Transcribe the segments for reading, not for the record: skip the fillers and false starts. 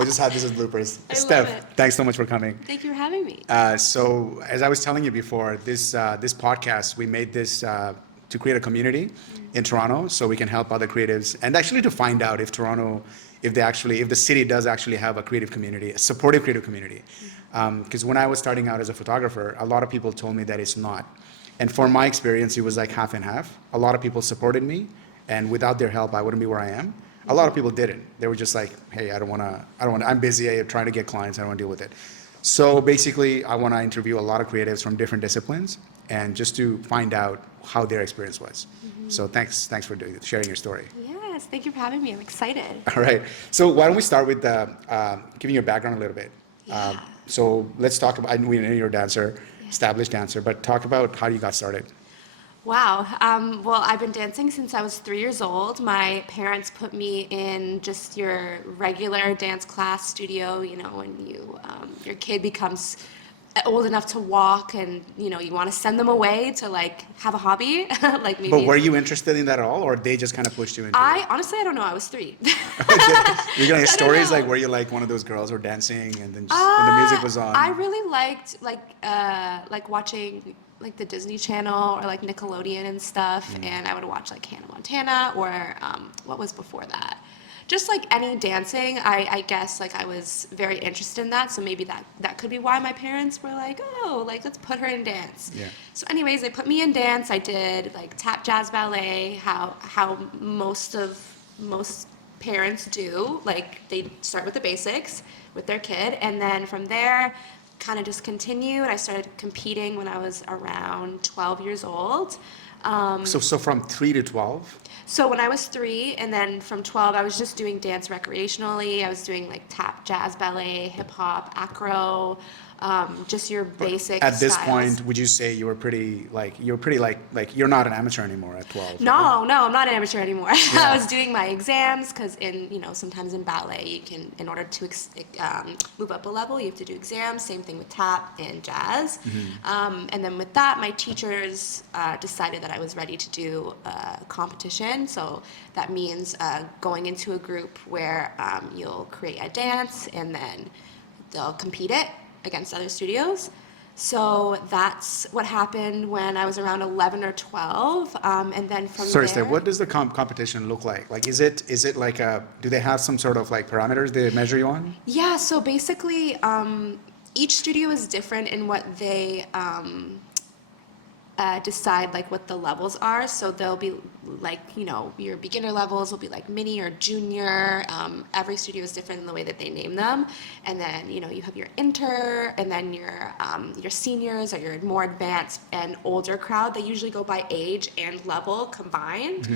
We'll just have this as bloopers. I Steph, love it. thanks so much for coming. Thank you for having me. So as I was telling you before, this podcast, we made this to create a community in Toronto so we can help other creatives and actually to find out if Toronto, if the city does actually have a creative community, a supportive creative community. Because when I was starting out as a photographer, a lot of people told me that it's not. And for my experience, it was like half and half. A lot of people supported me, and without their help, I wouldn't be where I am. A lot of people didn't. They were just like, hey, I'm busy, I'm trying to get clients, I don't want to deal with it. So basically, I want to interview a lot of creatives from different disciplines and just to find out how their experience was. So thanks for sharing your story. Yes, thank you for having me. I'm excited. All right. So why don't we start with giving your background a little bit. Yeah. So let's talk about, I know you're a dancer, established dancer, but talk about how you got started. Wow. Well, I've been dancing since I was 3 years old. My parents put me in just your regular dance class studio, when your kid becomes old enough to walk and, you want to send them away to like have a hobby. Like maybe. But were you interested in that at all, or they just kind of pushed you into it? Honestly, I don't know. I was 3. You're gonna hear stories know. like were you like one of those girls who were dancing and then just when the music was on? I really liked like watching like the Disney Channel or like Nickelodeon and stuff, and I would watch like Hannah Montana or what was before that? Just like any dancing, I guess like I was very interested in that, so maybe that could be why my parents were like, oh, like let's put her in dance. Yeah. So anyways, they put me in dance. I did like tap, jazz, ballet, how most parents do. Like they start with the basics with their kid, and then from there kind of just continued. I started competing when I was around 12 years old. So from 3 to 12? So when I was 3, and then from 12, I was just doing dance recreationally. I was doing like tap, jazz, ballet, hip hop, acro, just your basic At this styles. point, would you say you were pretty like you're not an amateur anymore at 12? No, right? no, I'm not an amateur anymore. Yeah. I was doing my exams because sometimes in ballet you can, in order to move up a level, you have to do exams. Same thing with tap and jazz. And then with that, my teachers decided that I was ready to do a competition. So that means going into a group where you'll create a dance and then they'll compete it against other studios. So that's what happened when I was around 11 or 12, and then from Sorry, there. Steph, what does the competition look like? Like, is it like do they have some sort of like parameters they measure you on? Yeah, so basically, each studio is different in what they decide like what the levels are. So they'll be like, your beginner levels will be like mini or junior. Every studio is different in the way that they name them. And then, you have your inter, and then your seniors or your more advanced and older crowd. They usually go by age and level combined.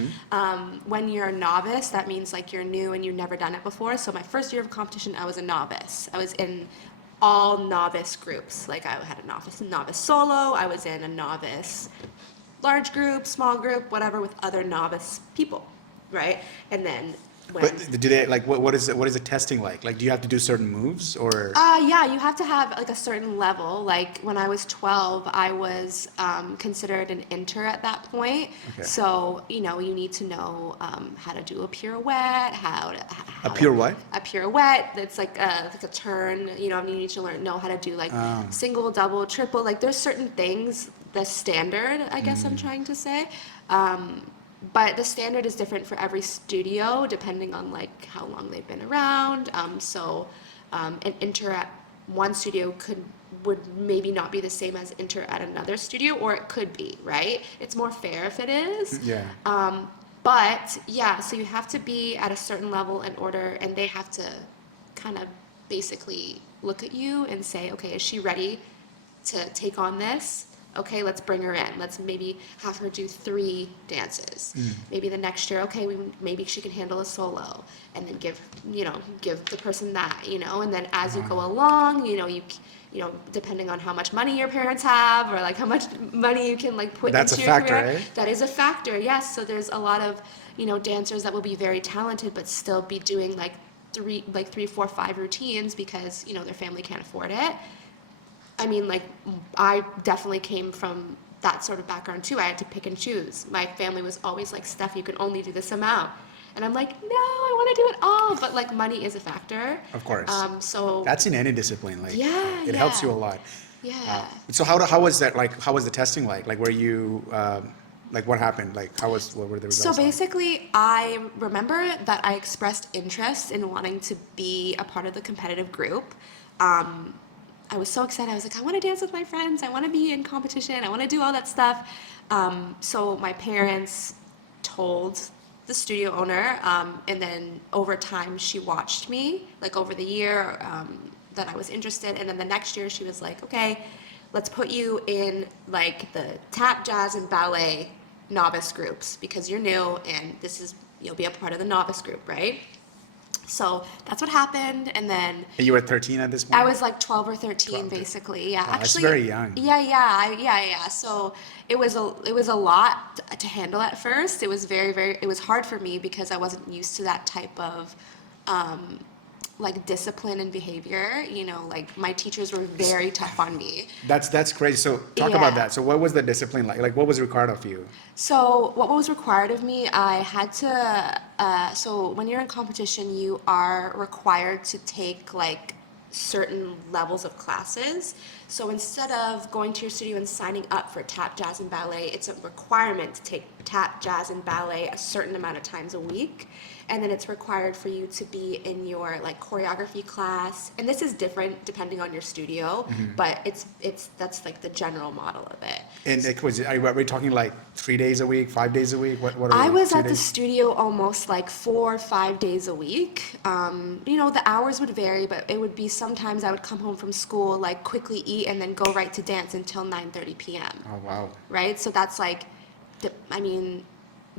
When you're a novice, that means like you're new and you've never done it before. So my first year of competition, I was a novice. I was in all novice groups. Like I had a novice solo, I was in a novice large group, small group, whatever, with other novice people, right? And then But do they like what is the testing like? Like, do you have to do certain moves or? Yeah, you have to have like a certain level. Like when I was 12, I was considered an inter at that point. Okay. So you need to know how to do a pirouette, A pirouette? A pirouette. That's like a turn. You need to know how to do like single, double, triple. Like there's certain things. The standard, I guess I'm trying to say. But the standard is different for every studio, depending on like how long they've been around. So an inter at one studio would maybe not be the same as inter at another studio, or it could be, right? It's more fair if it is. Yeah. But yeah, so you have to be at a certain level in order, and they have to kind of basically look at you and say, okay, is she ready to take on this? Okay, let's bring her in. Let's maybe have her do 3 dances. Maybe the next year, okay, maybe she can handle a solo, and then give the person that, and then as you go along, you depending on how much money your parents have, or like how much money you can like put into your factor, career. right? That is a factor, yes. So there's a lot of, dancers that will be very talented, but still be doing like 3, 4, 5 routines because, their family can't afford it. I mean, like, I definitely came from that sort of background too. I had to pick and choose. My family was always like, Steph, you can only do this amount. And I'm like, no, I want to do it all. But like money is a factor. Of course. So That's in any discipline. Like, it helps you a lot. Yeah. So how was that? Like, how was the testing like? Like, were you, like, what happened? Like, what were the results? So basically, I remember that I expressed interest in wanting to be a part of the competitive group. I was so excited. I was like, I want to dance with my friends. I want to be in competition. I want to do all that stuff. So my parents told the studio owner, and then over time she watched me, like over the year that I was interested. And then the next year she was like, okay, let's put you in like the tap, jazz, and ballet novice groups because you're new and you'll be a part of the novice group, right? So that's what happened, and then And you were 13 at this point? I was like 12 or 13, 12. basically. Yeah, Wow, actually. that's very young. Yeah. So it was a lot to handle at first. It was it was hard for me because I wasn't used to that type of like discipline and behavior. You know, like my teachers were very tough on me. That's crazy. So talk Yeah. about that. So what was the discipline like? Like, what was required of you? So what was required of me, I had to, so when you're in competition, you are required to take like certain levels of classes. So instead of going to your studio and signing up for tap, jazz, and ballet, it's a requirement to take tap, jazz, and ballet a certain amount of times a week. And then it's required for you to be in your like choreography class. And this is different depending on your studio, but that's like the general model of it. And are we talking like 3 days a week, 5 days a week? What are I we, was 2 at the days? studio almost like 4 or 5 days a week. You know, the hours would vary, but it would be sometimes I would come home from school, like quickly eat and then go right to dance until 9:30 p.m. Oh, wow. Right? So that's like, I mean,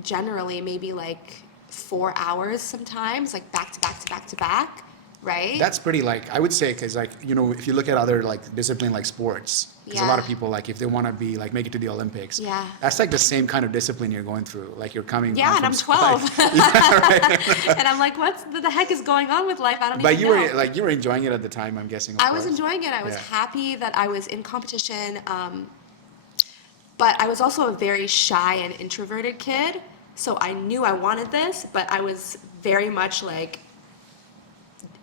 generally maybe like 4 hours sometimes, like back to back to back to back, right? That's pretty, like, I would say, because, like, you know, if you look at other like discipline like sports, because a lot of Yeah. people, like, if they want to be like make it to the Olympics, Yeah. that's like the same kind of discipline you're going through. Like, you're coming Yeah, home and from I'm school, 12. like, And I'm like, what the heck is going on with life? I don't but even you know. were like, you were enjoying it at the time, I'm guessing. Of I was course. enjoying it. I was Yeah. happy that I was in competition. But I was also a very shy and introverted kid. So I knew I wanted this, but I was very much like,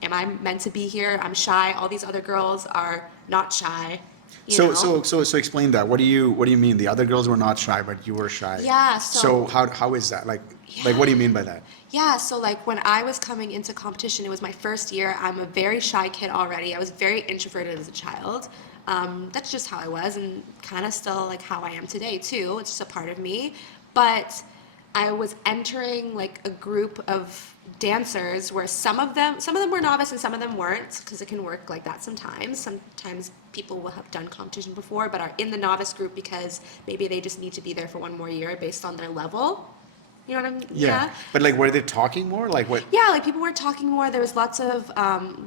am I meant to be here? I'm shy. All these other girls are not shy. You know? So explain that. What do you mean? The other girls were not shy, but you were shy. Yeah, So so- how is that? Like what do you mean by that? Yeah, so like when I was coming into competition, it was my first year. I'm a very shy kid already. I was very introverted as a child. That's just how I was, and kind of still like how I am today too. It's just a part of me. But I was entering like a group of dancers where some of them were novice and some of them weren't, because it can work like that sometimes. Sometimes people will have done competition before but are in the novice group because maybe they just need to be there for one more year based on their level. You know what I mean? Yeah. But like, were they talking more? Like what? Yeah, like people were talking more. There was lots of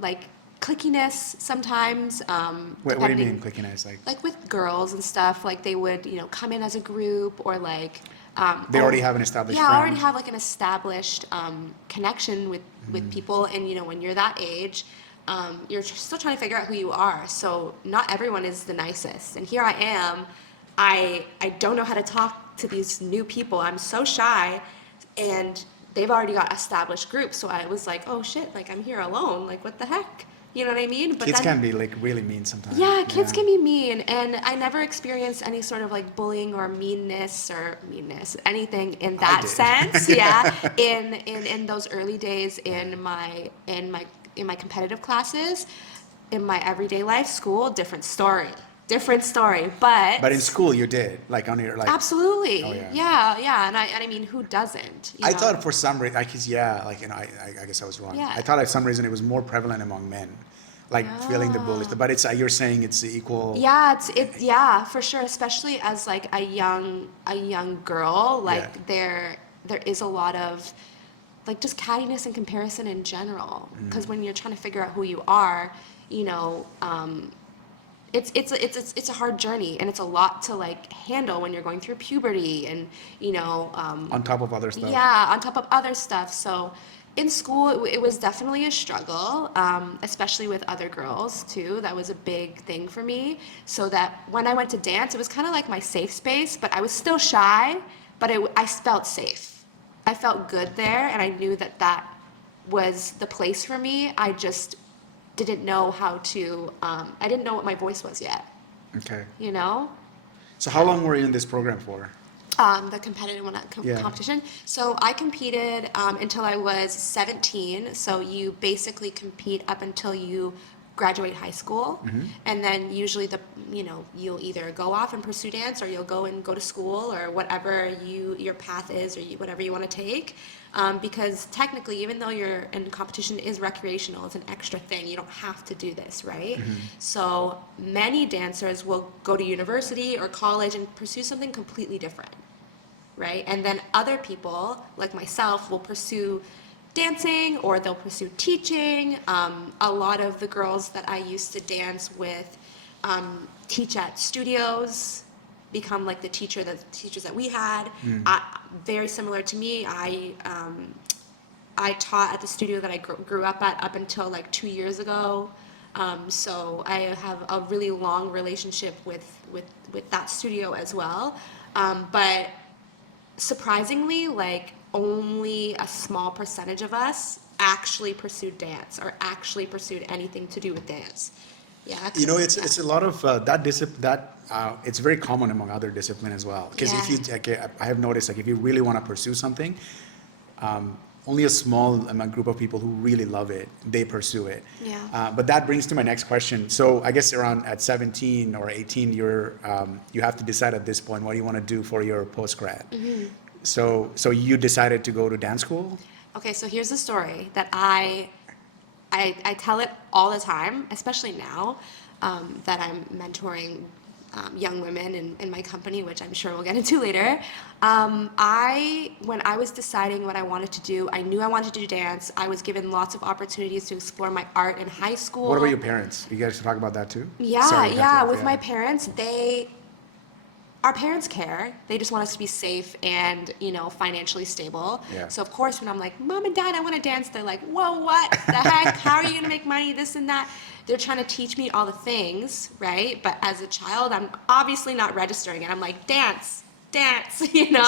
like clickiness sometimes. What do you mean depending- clickiness? Like Like with girls and stuff, like they would, come in as a group or like. they already have an established Yeah, friend? already have like an established connection with people, and when you're that age, you're still trying to figure out who you are. So not everyone is the nicest, and here I am. I don't know how to talk to these new people. I'm so shy, and they've already got established groups. So I was like, oh shit, like I'm here alone. Like what the heck? You know what I mean? But Kids then, can be like really mean sometimes. yeah, kids can be mean, and I never experienced any sort of like bullying or meanness, anything in that did. sense. Yeah, in those early days in my competitive classes, in my everyday life, school, different story. But But in school you did, like on your like. absolutely, Oh, yeah. yeah, and I mean, who doesn't? I thought for some reason, I guess I was wrong. Yeah. I thought for some reason it was more prevalent among men, like feeling the bullies. But it's you're saying it's equal. Yeah, yeah, for sure, especially as like a young girl, like Yeah. there is a lot of like just cattiness and comparison in general, because when you're trying to figure out who you are, it's a hard journey, and it's a lot to like handle when you're going through puberty and On top of other stuff. yeah, on top of other stuff. So in school, it was definitely a struggle, especially with other girls too. That was a big thing for me. So that when I went to dance, it was kind of like my safe space, but I was still shy, but I felt safe. I felt good there, and I knew that that was the place for me. I just didn't know how to, I didn't know what my voice was yet, Okay. you know? So how long were you in this program for? The competitive one, Yeah. competition. So I competed until I was 17. So you basically compete up until you graduate high school, and then usually you'll either go off and pursue dance, or you'll go to school, or whatever your path is, or whatever you want to take. Because technically, even though you're in competition, it is recreational. It's an extra thing. You don't have to do this, right? So many dancers will go to university or college and pursue something completely different, right? And then other people, like myself, will pursue dancing, or they'll pursue teaching. A lot of the girls that I used to dance with teach at studios, become like the teachers that we had. Very similar to me, I taught at the studio that I grew up at up until like 2 years ago. So I have a really long relationship with that studio as well. But surprisingly, like only a small percentage of us actually pursued dance, or actually pursued anything to do with dance. Yeah. You know, it's a lot of it's very common among other discipline as well. Because if you, Yeah. like, I have noticed, like, if you really want to pursue something, only a small group of people who really love it, they pursue it. Yeah. But that brings to my next question. So I guess around at 17 or 18, you have to decide at this point what you want to do for your post-grad. So you decided to go to dance school? Okay, so here's the story that I tell it all the time, especially now that I'm mentoring young women in my company, which I'm sure we'll get into later. When I was deciding what I wanted to do, I knew I wanted to do dance. I was given lots of opportunities to explore my art in high school. What about your parents? You guys talk about that too? Yeah, Sorry to cut you yeah. off, With my parents, our parents care. They just want us to be safe and, financially stable. Yeah. So of course, when I'm like, Mom and Dad, I want to dance, they're like, whoa, what the heck? How are you gonna make money? This and that. They're trying to teach me all the things, right? But as a child, I'm obviously not registering it. I'm like, dance,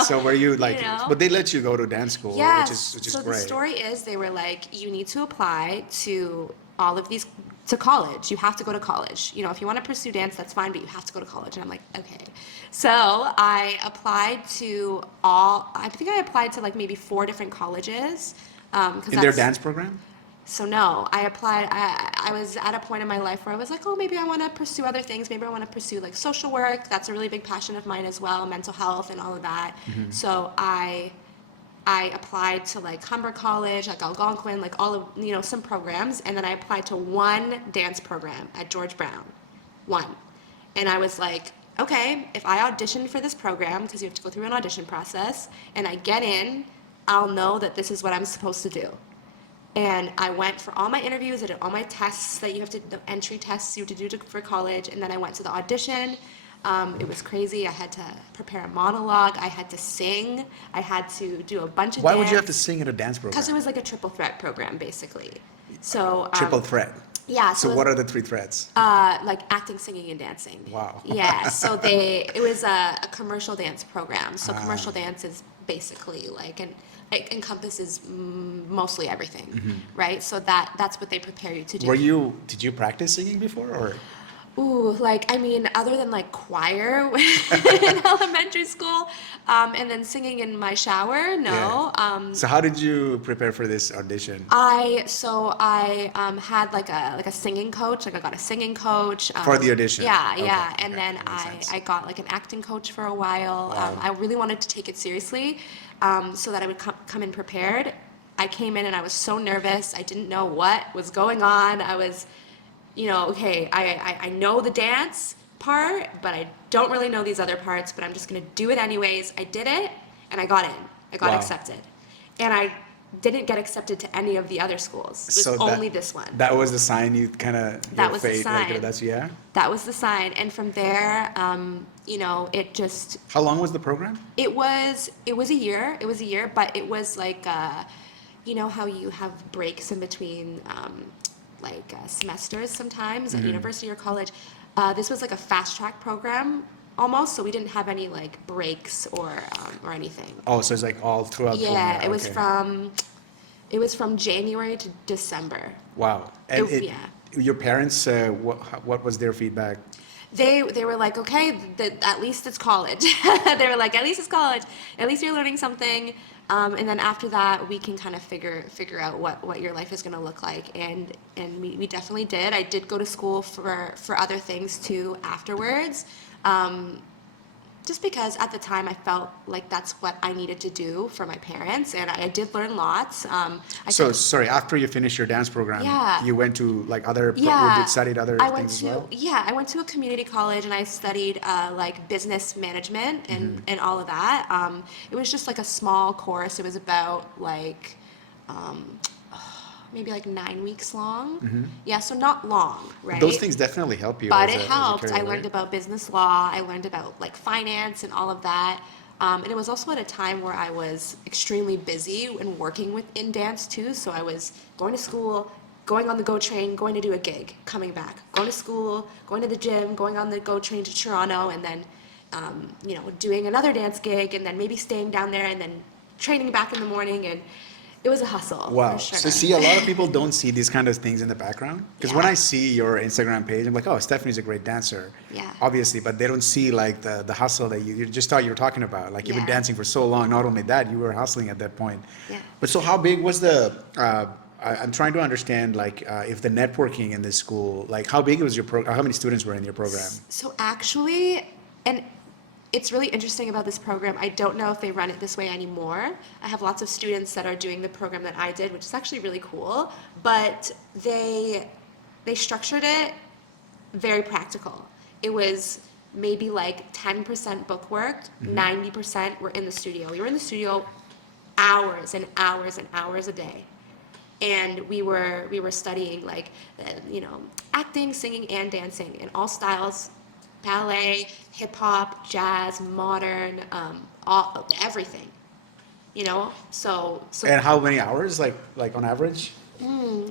So were you like, but they let you go to dance school, Yes. which is So great. the story is, they were like, you need to apply to all of these, to college. You have to go to college. If you want to pursue dance, that's fine, but you have to go to college. And I'm like, okay. So I applied to I think I applied to like maybe 4 different colleges. In their dance program? So no, I applied, I was at a point in my life where I was like, oh, maybe I want to pursue other things. Maybe I want to pursue like social work. That's a really big passion of mine as well, mental health and all of that. So I applied to like Humber College, like Algonquin, like all of, some programs. And then I applied to one dance program at George Brown, one. And I was like, okay, if I audition for this program, because you have to go through an audition process, and I get in, I'll know that this is what I'm supposed to do. And I went for all my interviews, I did all my tests that you have to, the entry tests you have to do for college, and then I went to the audition. It was crazy. I had to prepare a monologue, I had to sing, I had to do a bunch of Why would you have to sing at a dance program? Because it was like a triple threat program, basically. So Triple threat. Yeah. So what are the 3 threats? Like acting, singing, and dancing. Wow. Yeah. So it was a commercial dance program. So commercial dance is basically like it encompasses mostly everything, right? So that's what they prepare you to do. Did you practice singing before, or? Ooh, other than like choir in elementary school, and then singing in my shower, no. Yeah. So how did you prepare for this audition? I had like a singing coach. Like I got a singing coach. For the audition? Yeah, Okay, yeah. And okay, then that makes sense. I got like an acting coach for a while. Wow. I really wanted to take it seriously, so that I would come in prepared. I came in and I was so nervous. I didn't know what was going on. I was, okay, I know the dance part, but I don't really know these other parts, but I'm just gonna do it anyways. I did it, and I got in. I got Wow. accepted. And I didn't get accepted to any of the other schools. It was only this one. That was the sign you kind of, That was the sign. Like, that's, yeah? That was the sign. And from there, it just, How long was the program? it was a year. It was a year, but it was like, how you have breaks in between, semesters sometimes at university or college. This was like a fast track program. almost, so we didn't have any like breaks or anything. Oh, so it's like all throughout the Yeah, year. it was Okay. from January to December. Wow. And Yeah. your parents, what was their feedback? They were like, okay, at least it's college. They were like, at least it's college. At least you're learning something. And then after that, we can kind of figure out what your life is going to look like. And we definitely did. I did go to school for other things too afterwards. Just because at the time I felt like that's what I needed to do for my parents, and I did learn lots. So, sorry, after you finished your dance program, Yeah. you went to like you Yeah, did studied other I went things as to well? I went to a community college and I studied like business management and all of that. It was just like a small course. It was about like um, maybe like 9 weeks long. Yeah, so not long, right? Those things definitely help you But as it a helped. career, I right? learned about business law. I learned about like finance and all of that. And it was also at a time where I was extremely busy and working in dance too. So I was going to school, going on the GO train, going to do a gig, coming back, going to school, going to the gym, going on the GO train to Toronto, and then, doing another dance gig, and then maybe staying down there, and then training back in the morning. And it was a hustle for Wow. sure. So see, a lot of people don't see these kind of things in the background. Because when Yeah. I see your Instagram page, I'm like, oh, Stephanie's a great dancer. Yeah. Obviously, but they don't see like the hustle that you just thought you were talking about. Like you've been Yeah. dancing for so long. Not only that, you were hustling at that point. Yeah. But so how big was I'm trying to understand like if the networking in this school, like how big was your how many students were in your program? So actually, and it's really interesting about this program. I don't know if they run it this way anymore. I have lots of students that are doing the program that I did, which is actually really cool. But they structured it very practical. It was maybe like 10% book work, 90% were in the studio. We were in the studio hours and hours and hours a day. And we were studying like acting, singing, and dancing in all styles, ballet, hip hop, jazz, modern, everything. So And how many hours, like on average?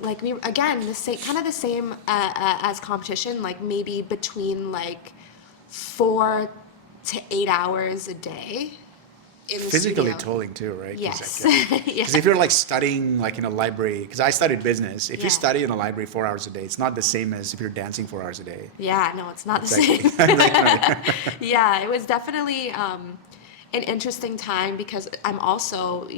like we again the same as competition, like maybe between like 4 to 8 hours a day in the Physically studio. tolling too, right? Yes. Because Yes. if you're like studying like in a library, because I studied business, if you Yeah. study in a library 4 hours a day, it's not the same as if you're dancing 4 hours a day. Yeah, no, it's not the It's same. like, Yeah, it was definitely an interesting time because I'm also,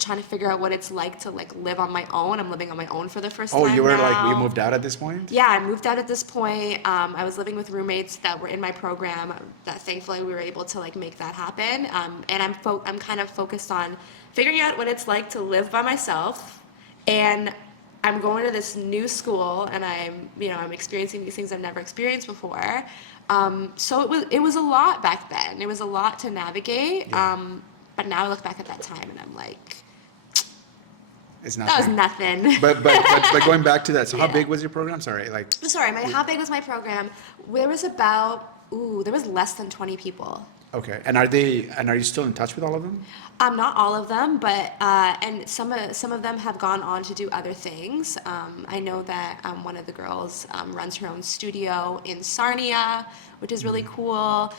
trying to figure out what it's like to like live on my own. I'm living on my own for the first oh, time you were like, you now. moved out at this point? Yeah, I moved out at this point. I was living with roommates that were in my program. That thankfully we were able to like make that happen. And I'm kind of focused on figuring out what it's like to live by myself. And I'm going to this new school, and I'm experiencing these things I've never experienced before. So it was a lot back then. It was a lot to navigate. Yeah. But now I look back at that time and I'm like, It's that was nothing. nothing. But going back to that, so how Yeah. big was your program? Sorry, like, Sorry, how big was my program? There was less than 20 people. okay. And are you still in touch with all of them? Not all of them, but and some of them have gone on to do other things. I know that one of the girls runs her own studio in Sarnia, which is really cool.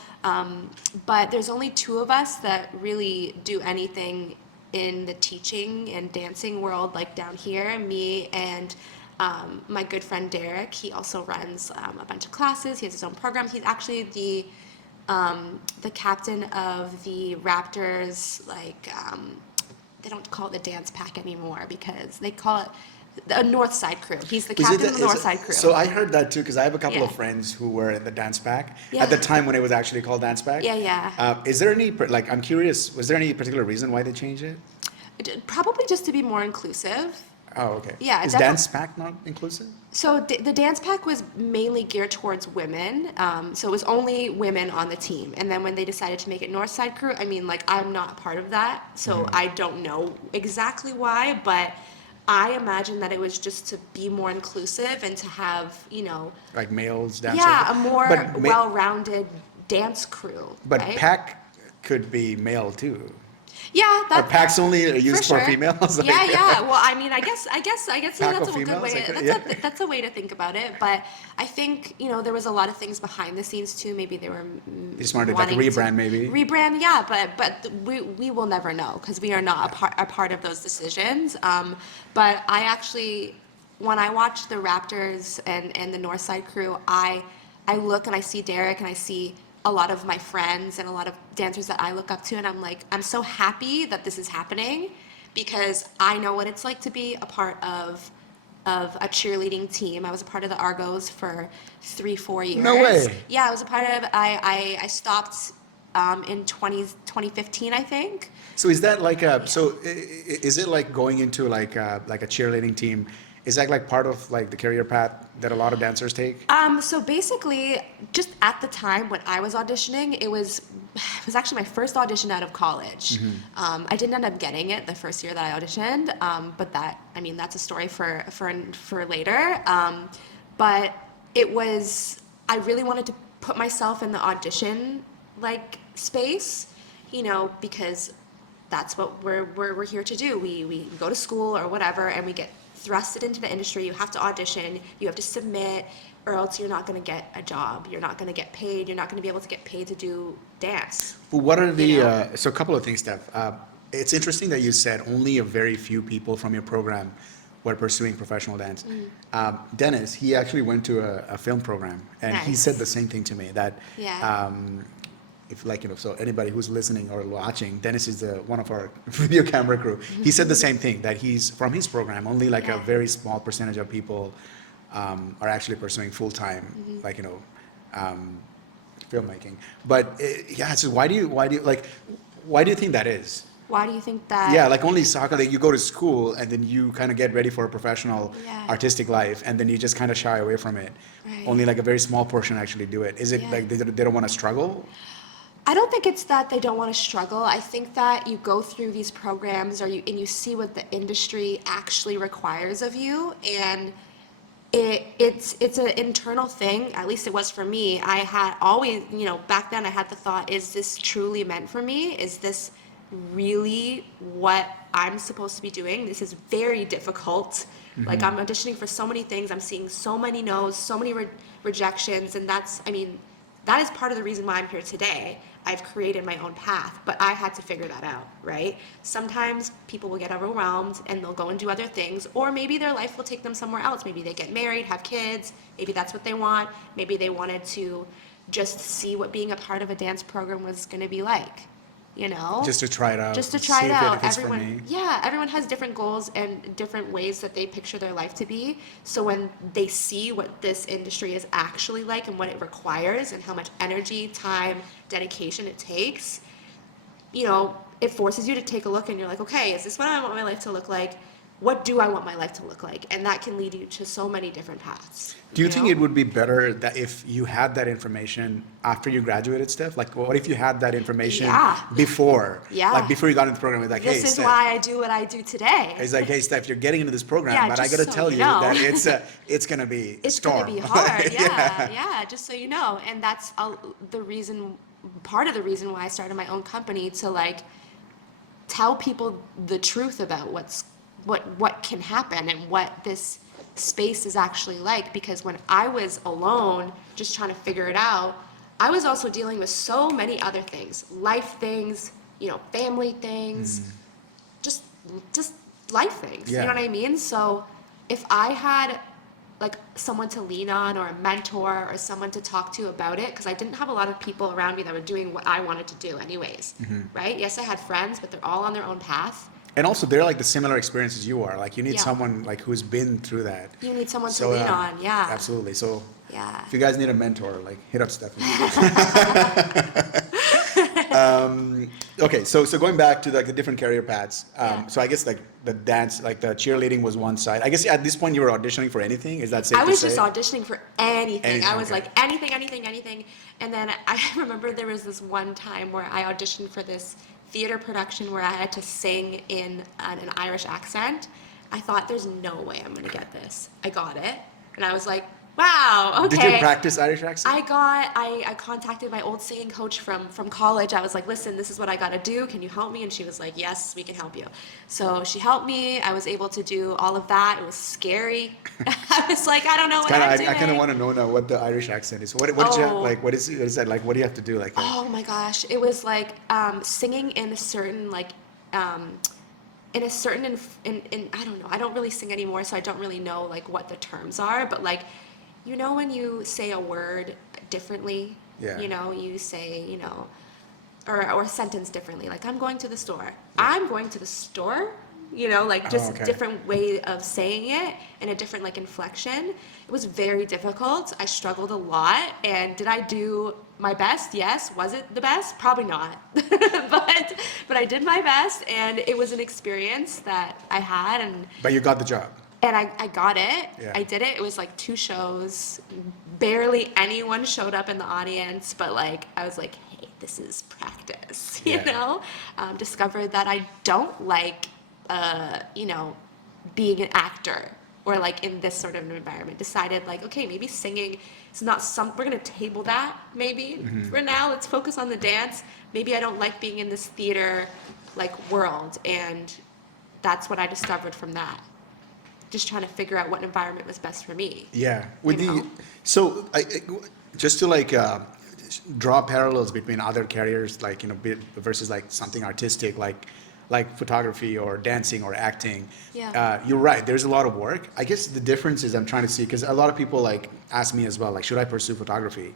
But there's only two of us that really do anything in the teaching and dancing world, like down here. Me and my good friend Derek. He also runs a bunch of classes. He has his own program. He's actually the captain of the Raptors, like, they don't call it the dance pack anymore because they call it a North Side crew. He's the captain of the North Side crew. So I heard that too, because I have a couple Yeah. of friends who were in the dance pack Yeah. at the time when it was actually called dance pack. Yeah, yeah. Is there any, like, I'm curious, was there any particular reason why they changed it? Probably just to be more inclusive. Oh, okay. Yeah, Is defi- dance pack not inclusive? So the dance pack was mainly geared towards women. So it was only women on the team. And then when they decided to make it North Side crew, I mean, like, I'm not part of that, so I don't know exactly why, but I imagine that it was just to be more inclusive and to have, Like males dancing? yeah, a more But well-rounded dance crew. But right? pack could be male too. Yeah, Are packs only used for sure. females? Like, Yeah. Well, I mean, I guess Pack that's of a good females, way. like, That's yeah. that's a way to think about it. But I think there was a lot of things behind the scenes too. Maybe they were They just wanted like a wanting to rebrand, maybe. rebrand. Yeah, but we will never know because we are not a part of those decisions. But I actually, when I watch the Raptors and the Northside crew, I look and I see Derek and I see a lot of my friends and a lot of dancers that I look up to, and I'm like, I'm so happy that this is happening because I know what it's like to be a part of a cheerleading team. I was a part of the Argos for 3-4 years. No way. Yeah, I was a part of. I stopped in 2015, I think. So is that like a, so is it like going into like a cheerleading team? Is that like part of like the career path that a lot of dancers take? So basically, just at the time when I was auditioning, it was actually my first audition out of college. I didn't end up getting it the first year that I auditioned, but that's a story for later. But it was, I really wanted to put myself in the audition like space, because that's what we're here to do. We go to school or whatever, and we get thrusted into the industry. You have to audition, you have to submit, or else you're not going to get a job. You're not going to get paid. You're not going to be able to get paid to do dance. Well, what are the, You know? so a couple of things, Steph. It's interesting that you said only a very few people from your program were pursuing professional dance. Dennis, he actually went to a film program, and he Nice. said the same thing to me, that Yeah. if so anybody who's listening or watching, Dennis is one of our video camera crew. He said the same thing, that he's from his program, only like a Yeah. very small percentage of people are actually pursuing full-time, filmmaking. But so why do you think that is? Why do you think that? Yeah, like only soccer, like you go to school and then you kind of get ready for a professional Yeah. artistic life, and then you just kind of shy away from it. Right. Only like a very small portion actually do it. Is it Yeah. like they don't want to struggle? I don't think it's that they don't want to struggle. I think that you go through these programs and you see what the industry actually requires of you, and it's an internal thing. At least it was for me. I had always, back then I had the thought, is this truly meant for me? Is this really what I'm supposed to be doing? This is very difficult. Like, I'm auditioning for so many things. I'm seeing so many no's, so many rejections, and that is part of the reason why I'm here today. I've created my own path, but I had to figure that out, right? Sometimes people will get overwhelmed and they'll go and do other things, or maybe their life will take them somewhere else. Maybe they get married, have kids, maybe that's what they want. Maybe they wanted to just see what being a part of a dance program was going to be like, Just to try it out. Just to try see it if out. If it's for me. Everyone has different goals and different ways that they picture their life to be. So when they see what this industry is actually like and what it requires and how much energy, time, dedication it takes, it forces you to take a look, and you're like, okay, is this what I want my life to look like? What do I want my life to look like? And that can lead you to so many different paths. Do you think it would be better that if you had that information after you graduated, Steph? Like, what if you had that information before? Yeah. Like, before you got into the program, it's like, hey, This is Steph. why I do what I do today. It's like, hey, Steph, you're getting into this program, Yeah, but I just got to so tell you you know. that it's going to be a It's storm. going to be hard. Yeah, just so you know. And that's part of the reason why I started my own company, to tell people the truth about what can happen and what this space is actually like. Because when I was alone just trying to figure it out, I was also dealing with so many other things, life things, family things, just life things. Yeah. You know what I mean? So if I had someone to lean on, or a mentor, or someone to talk to about it, because I didn't have a lot of people around me that were doing what I wanted to do anyways, right? Yes, I had friends, but they're all on their own path. And also, they're like the similar experiences you are. Like, you need Yeah. someone like who's been through that. You need someone to lean on, yeah. Absolutely. So Yeah. if you guys need a mentor, hit up Stephanie. Okay, so going back to the different career paths. So I guess the dance, the cheerleading was one side. I guess at this point you were auditioning for anything. Is that safe I to was say? just auditioning for anything. Anything, I was okay. anything. And then I remember there was this one time where I auditioned for this theater production where I had to sing in an Irish accent. I thought, there's no way I'm going to get this. I got it. And I was like, Wow. Okay. Did you practice Irish accent? I contacted my old singing coach from college. I was like, listen, this is what I got to do. Can you help me? And she was like, yes, we can help you. So she helped me. I was able to do all of that. It was scary. I was like, I don't know what I'm doing. I kind of want to know now what the Irish accent is. What did you have, like? What is that like? What do you have to do like? Oh my gosh, it was like singing in a certain in a certain in I don't know. I don't really sing anymore, so I don't really know like what the terms are. But like, you know, when you say a word differently, Yeah. you know, you say, you know, or a sentence differently. Like, I'm going to the store. I'm going to the store. You know, like just okay. different way of saying it and a different like inflection. It was very difficult. I struggled a lot. And did I do my best? Yes. Was it the best? Probably not. but I did my best, and it was an experience that I had, But you got the job. and I got it. Yeah. I did it. It was like 2 shows. Barely anyone showed up in the audience, but like I was like, hey, this is practice. You Yeah. know, discovered that I don't like you know, being an actor or like in this sort of an environment. Decided like, okay, maybe singing is not we're gonna table that maybe for now. Let's focus on the dance. Maybe I don't like being in this theater like world, and that's what I discovered from that. Just trying to figure out what environment was best for me. Yeah. With You the know? so just to like draw parallels between other careers, like versus like something artistic, like photography or dancing or acting. Yeah. You're right. There's a lot of work. I guess the difference is I'm trying to see, because a lot of people like ask me as well, like, should I pursue photography?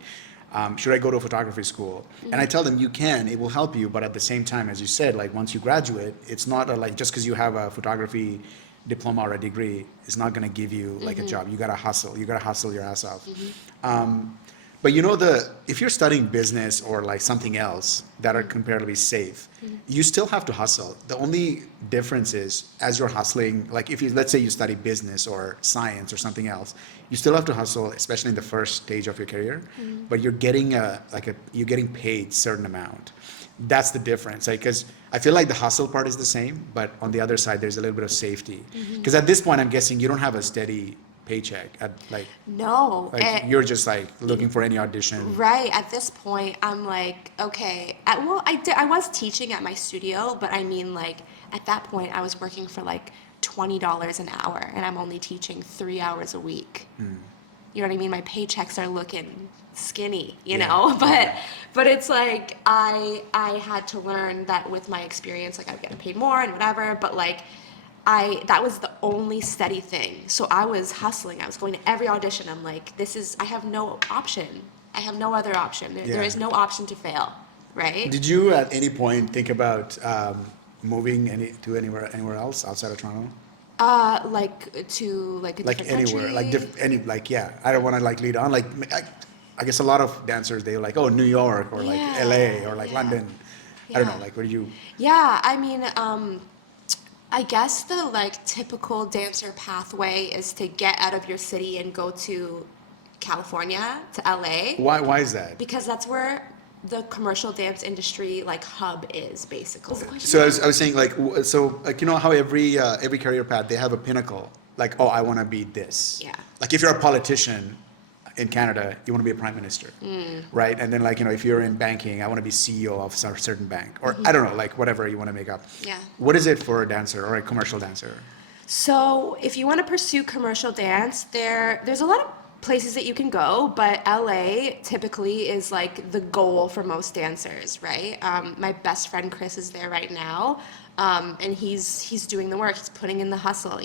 Should I go to a photography school? And I tell them you can. It will help you, but at the same time, as you said, like once you graduate, it's not like just because you have a photography diploma or a degree, it's not going to give you like a job. You got to hustle. You got to hustle your ass off. But if you're studying business or like something else that are comparatively safe, you still have to hustle. The only difference is as you're hustling, like if you, let's say you study business or science or something else, you still have to hustle, especially in the first stage of your career, but you're getting you're getting paid certain amount. That's the difference. Like, cause I feel like the hustle part is the same, but on the other side, there's a little bit of safety. Cause at this point, I'm guessing you don't have a steady paycheck at No. you're just like looking for any audition. Right. At this point, I'm like, okay. I was teaching at my studio, but I mean, like, at that point, I was working for like $20 an hour, and I'm only teaching 3 hours a week. You know what I mean? My paychecks are looking skinny, you know. But it's like I had to learn that with my experience, like I would get paid more and whatever. But like that was the only steady thing. So I was hustling. I was going to every audition. I'm like, I have no option. I have no other option. There is no option to fail, right? Did you at any point think about moving anywhere else outside of Toronto? Like to like a Like different anywhere, country? like yeah. I don't want to like lead on. Like I guess a lot of dancers, they're like, oh, New York or like Yeah, LA or like yeah. London. I don't know. Yeah. Like, what do you? Yeah, I mean, I guess the like typical dancer pathway is to get out of your city and go to California, to LA, Why is that? because that's where the commercial dance industry like hub is basically. So I was saying like like how every career path they have a pinnacle. Like, oh, I want to be this. Yeah. Like if you're a politician in Canada, you want to be a prime minister, right? And then like if you're in banking, I want to be CEO of a certain bank, or I don't know, like whatever you want to make up. Yeah. What is it for a dancer or a commercial dancer? So if you want to pursue commercial dance, there's a lot of places that you can go, but LA typically is like the goal for most dancers, right? My best friend Chris is there right now, and he's doing the work, he's putting in the hustle,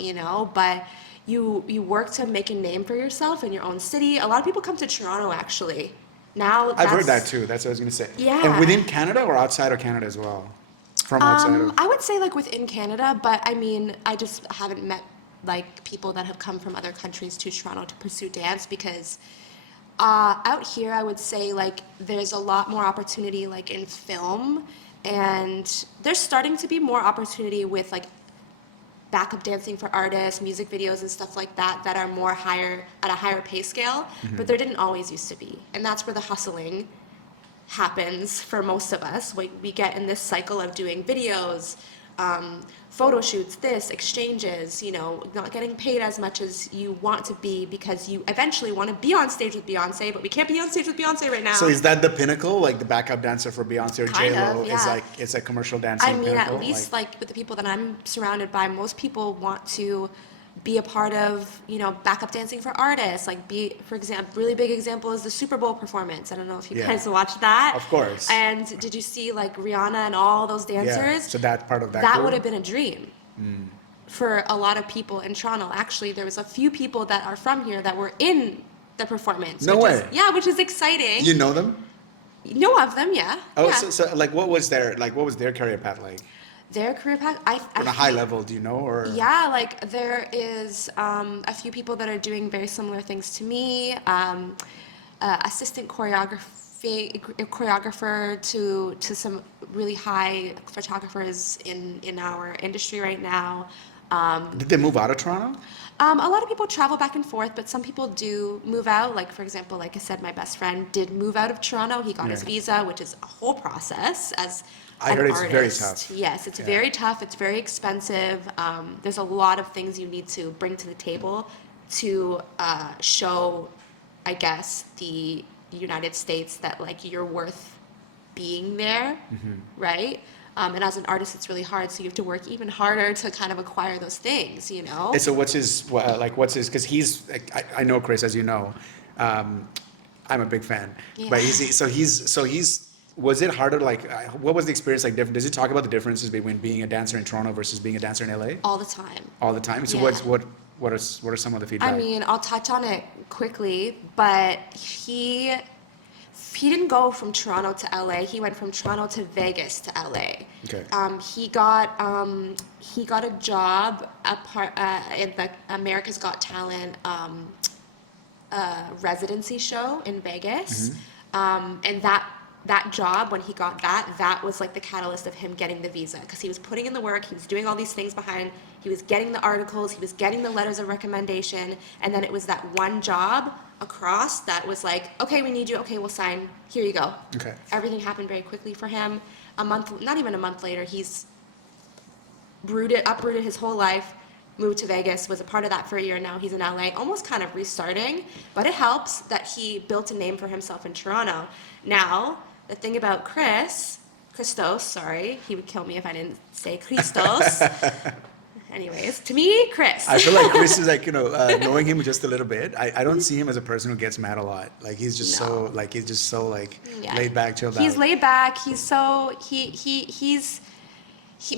but you work to make a name for yourself in your own city. A lot of people come to Toronto actually. Now I've heard that too. That's what I was going to say. Yeah. And within Canada or outside of Canada as well? From outside of... I would say like within Canada, but I mean, I just haven't met like people that have come from other countries to Toronto to pursue dance, because out here I would say like there's a lot more opportunity like in film, and there's starting to be more opportunity with like backup dancing for artists, music videos and stuff like that are more at a higher pay scale, but there didn't always used to be. And that's where the hustling happens for most of us. We get in this cycle of doing videos, photo shoots, this, exchanges, you know, not getting paid as much as you want to be because you eventually want to be on stage with Beyonce, but we can't be on stage with Beyonce right now. So is that the pinnacle? Like the backup dancer for Beyonce or Kind J-Lo of, is yeah. like, it's a commercial dancing I mean, pinnacle? at least like with the people that I'm surrounded by, most people want to be a part of, you know, backup dancing for artists. Like, for example, really big example is the Super Bowl performance. I don't know if you Yeah. guys watched that. Of course. And did you see like Rihanna and all those dancers? Yeah. So that part of that That group? would have been a dream for a lot of people in Toronto. Actually, there was a few people that are from here that were in the performance. No way. Which is exciting. You know them? Know of them, yeah. Oh, yeah. so like what was their career path like? Their career path, On a high level, do you know, or? Yeah, like there is a few people that are doing very similar things to me. Assistant choreographer to some really high photographers in our industry right now. Did they move out of Toronto? A lot of people travel back and forth, but some people do move out. Like, for example, like I said, my best friend did move out of Toronto. He got his Yeah. visa, which is a whole process as I an heard it's artist. very tough. Yes, it's Yeah. very tough. It's very expensive. There's a lot of things you need to bring to the table to show, I guess, the United States that like you're worth being there, right? And as an artist, it's really hard. So you have to work even harder to kind of acquire those things, you know? And so what's his, because he's, I know Chris, as you know, I'm a big fan, but was it harder, like, what was the experience like different? Does he talk about the differences between being a dancer in Toronto versus being a dancer in LA? All the time. All the time? So Yeah. what are some of the feedback? I mean, I'll touch on it quickly, but he didn't go from Toronto to LA. He went from Toronto to Vegas to LA. Okay. He got a job in the America's Got Talent residency show in Vegas, and that job, when he got that was like the catalyst of him getting the visa, because he was putting in the work, he was doing all these things behind, he was getting the articles, he was getting the letters of recommendation, and then it was that one job across that was like, okay, we need you, okay, we'll sign, here you go. Okay. Everything happened very quickly for him. Not even a month later, he's uprooted his whole life, moved to Vegas, was a part of that for a year. Now he's in LA, almost kind of restarting, but it helps that he built a name for himself in Toronto. Now, the thing about Christos, sorry, he would kill me if I didn't say Christos. Anyways, to me, Chris. I feel like Chris is like, knowing him just a little bit, I don't see him as a person who gets mad a lot. Like he's just so Yeah. laid back, chilled out. He's laid back. He's so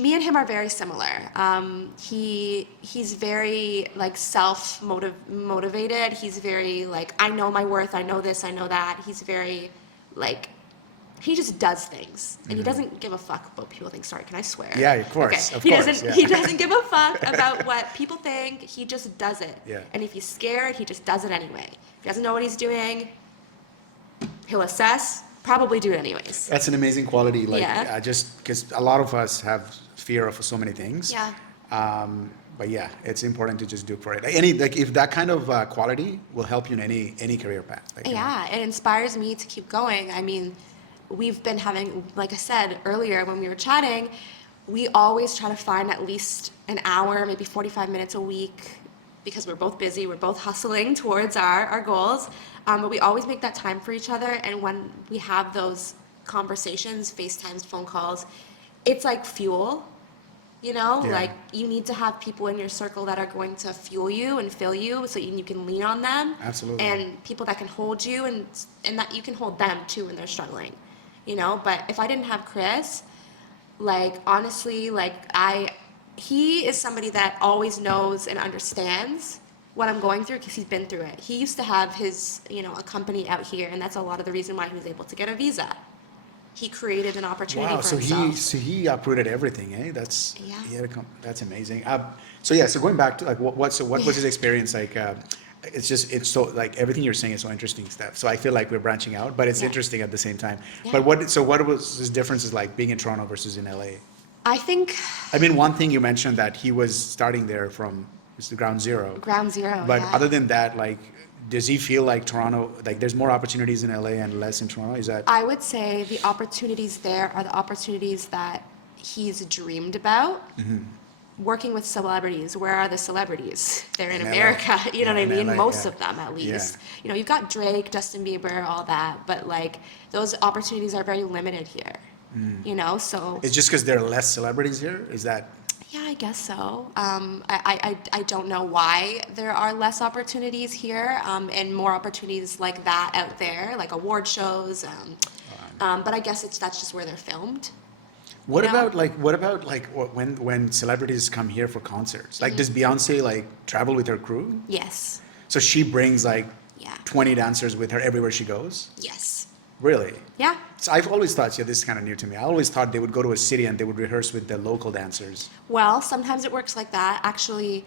me and him are very similar. He's very like motivated. He's very like, I know my worth. I know this. I know that. He's very like, he just does things, and he doesn't give a fuck about people think. Sorry, can I swear? Yeah, of course. Okay. Of He course, doesn't. yeah. He doesn't give a fuck about what people think. He just does it. Yeah. And if he's scared, he just does it anyway. If he doesn't know what he's doing, he'll assess. Probably do it anyways. That's an amazing quality. Like, Yeah. just because a lot of us have fear of so many things. Yeah. But yeah, it's important to just do for it. If that kind of quality will help you in any career path. Like, Yeah, it inspires me to keep going. I mean, we've been having, like I said earlier when we were chatting, we always try to find at least an hour, maybe 45 minutes a week, because we're both busy, we're both hustling towards our goals. But we always make that time for each other. And when we have those conversations, FaceTimes, phone calls, it's like fuel. Yeah. Like you need to have people in your circle that are going to fuel you and fill you so you can lean on them. Absolutely. And people that can hold you and that you can hold them too when they're struggling, But if I didn't have Chris, like honestly, like he is somebody that always knows and understands what I'm going through because he's been through it. He used to have his, a company out here, and that's a lot of the reason why he was able to get a visa. He created an opportunity wow, for himself. so he uprooted everything, eh? That's Yeah. That's amazing. So going back to like what was his experience like? It's so like everything you're saying is so interesting stuff. So I feel like we're branching out, but it's Yeah. interesting at the same time. Yeah. But what was his differences like being in Toronto versus in LA? I think I mean, one thing you mentioned that he was starting there from the ground zero. ground zero. But yeah. other than that, like, does he feel like Toronto, like there's more opportunities in LA and less in Toronto? Is that? I would say the opportunities there are the opportunities that he's dreamed about. Working with celebrities. Where are the celebrities? They're in In America. LA. You know what I In mean? LA, Most yeah. of them, at least. Yeah. You know, you've got Drake, Justin Bieber, all that, but like those opportunities are very limited here. You know, so It's just because there are less celebrities here? Is that... yeah, I guess so. I don't know why there are less opportunities here, and more opportunities like that out there, like award shows. But I guess that's just where they're filmed. What You know? about when celebrities come here for concerts? Like, does Beyonce like travel with her crew? Yes. So she brings like Yeah. 20 dancers with her everywhere she goes? Yes. Really? Yeah. So I've always thought, yeah, this is kind of new to me. I always thought they would go to a city and they would rehearse with the local dancers. Well, sometimes it works like that. Actually,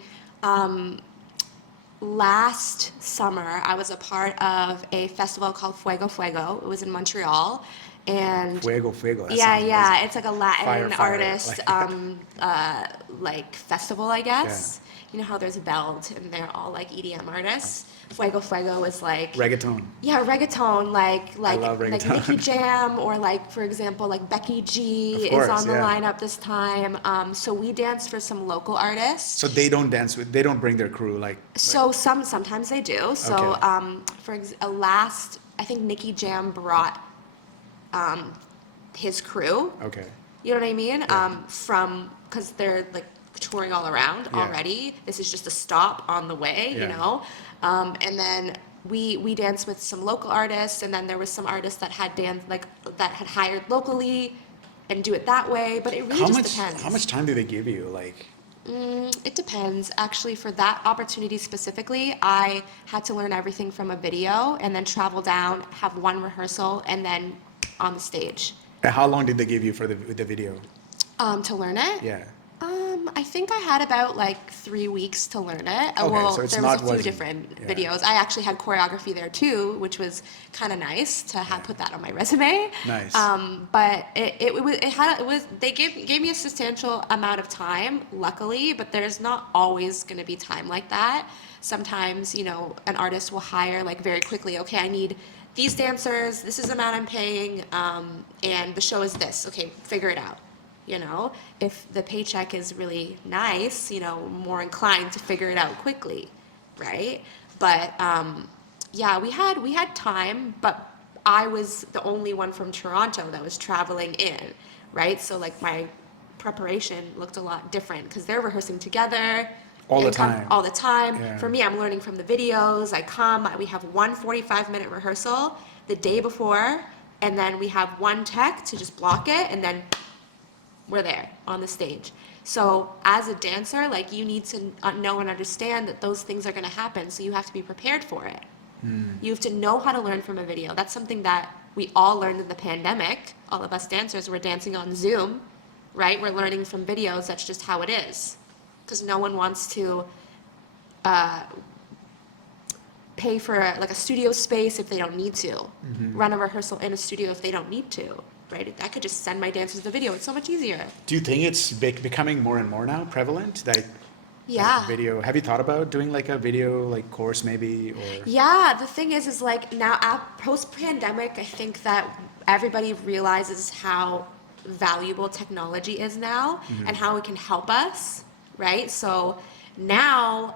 last summer I was a part of a festival called Fuego Fuego. It was in Montreal, and Fuego, fuego. That yeah, sounds yeah, amazing. it's like a Latin Fire, artist like festival, I guess. You know how there's Beld and they're all like EDM artists. Fuego Fuego is like Reggaeton. yeah, reggaeton, like love like reggaeton. Nicky Jam, or like for example like Becky G Of is course, on the yeah. lineup this time. So we danced for some local artists. So they don't dance with, they don't bring their crew like... So sometimes they do. So Okay. last I think Nicky Jam brought his crew. Okay. You know what I mean? Yeah. From because they're like touring all around Yeah. already. This is just a stop on the way, you Yeah. know. And then we danced with some local artists, and then there was some artists that had that had hired locally, and do it that way. But it really just depends. How much time do they give you? Like, It depends. Actually, for that opportunity specifically, I had to learn everything from a video, and then travel down, have one rehearsal, and then on the stage. how long did they give you for the video? To learn it. Yeah. I think I had about like 3 weeks to learn it. Okay, Well, so it's there was a few wasn't- different yeah. videos. I actually had choreography there too, which was kind of nice to have put that on my resume. Nice. But they gave me a substantial amount of time, luckily. But there's not always going to be time like that. Sometimes, you know, an artist will hire like very quickly. Okay, I need these dancers. This is the amount I'm paying, and the show is this. Okay, figure it out. You know, if the paycheck is really nice, you know, more inclined to figure it out quickly, right? But yeah, we had time, but I was the only one from Toronto that was traveling in, right? So like my preparation looked a lot different because they're rehearsing together All the and come time. all the time. Yeah. For me, I'm learning from the videos. We have one 45-minute rehearsal the day before, and then we have one tech to just block it, and then we're there on the stage. So as a dancer, like you need to know and understand that those things are going to happen. So you have to be prepared for it. You have to know how to learn from a video. That's something that we all learned in the pandemic. All of us dancers were dancing on Zoom, right? We're learning from videos. That's just how it is. Because no one wants to pay for like a studio space if they don't need to. Run a rehearsal in a studio if they don't need to. Right? I could just send my dancers the video. It's so much easier. Do you think it's becoming more and more now prevalent? That Yeah. video. Have you thought about doing like a video like course maybe or? Yeah, the thing is like now post-pandemic, I think that everybody realizes how valuable technology is now and how it can help us, right? So now,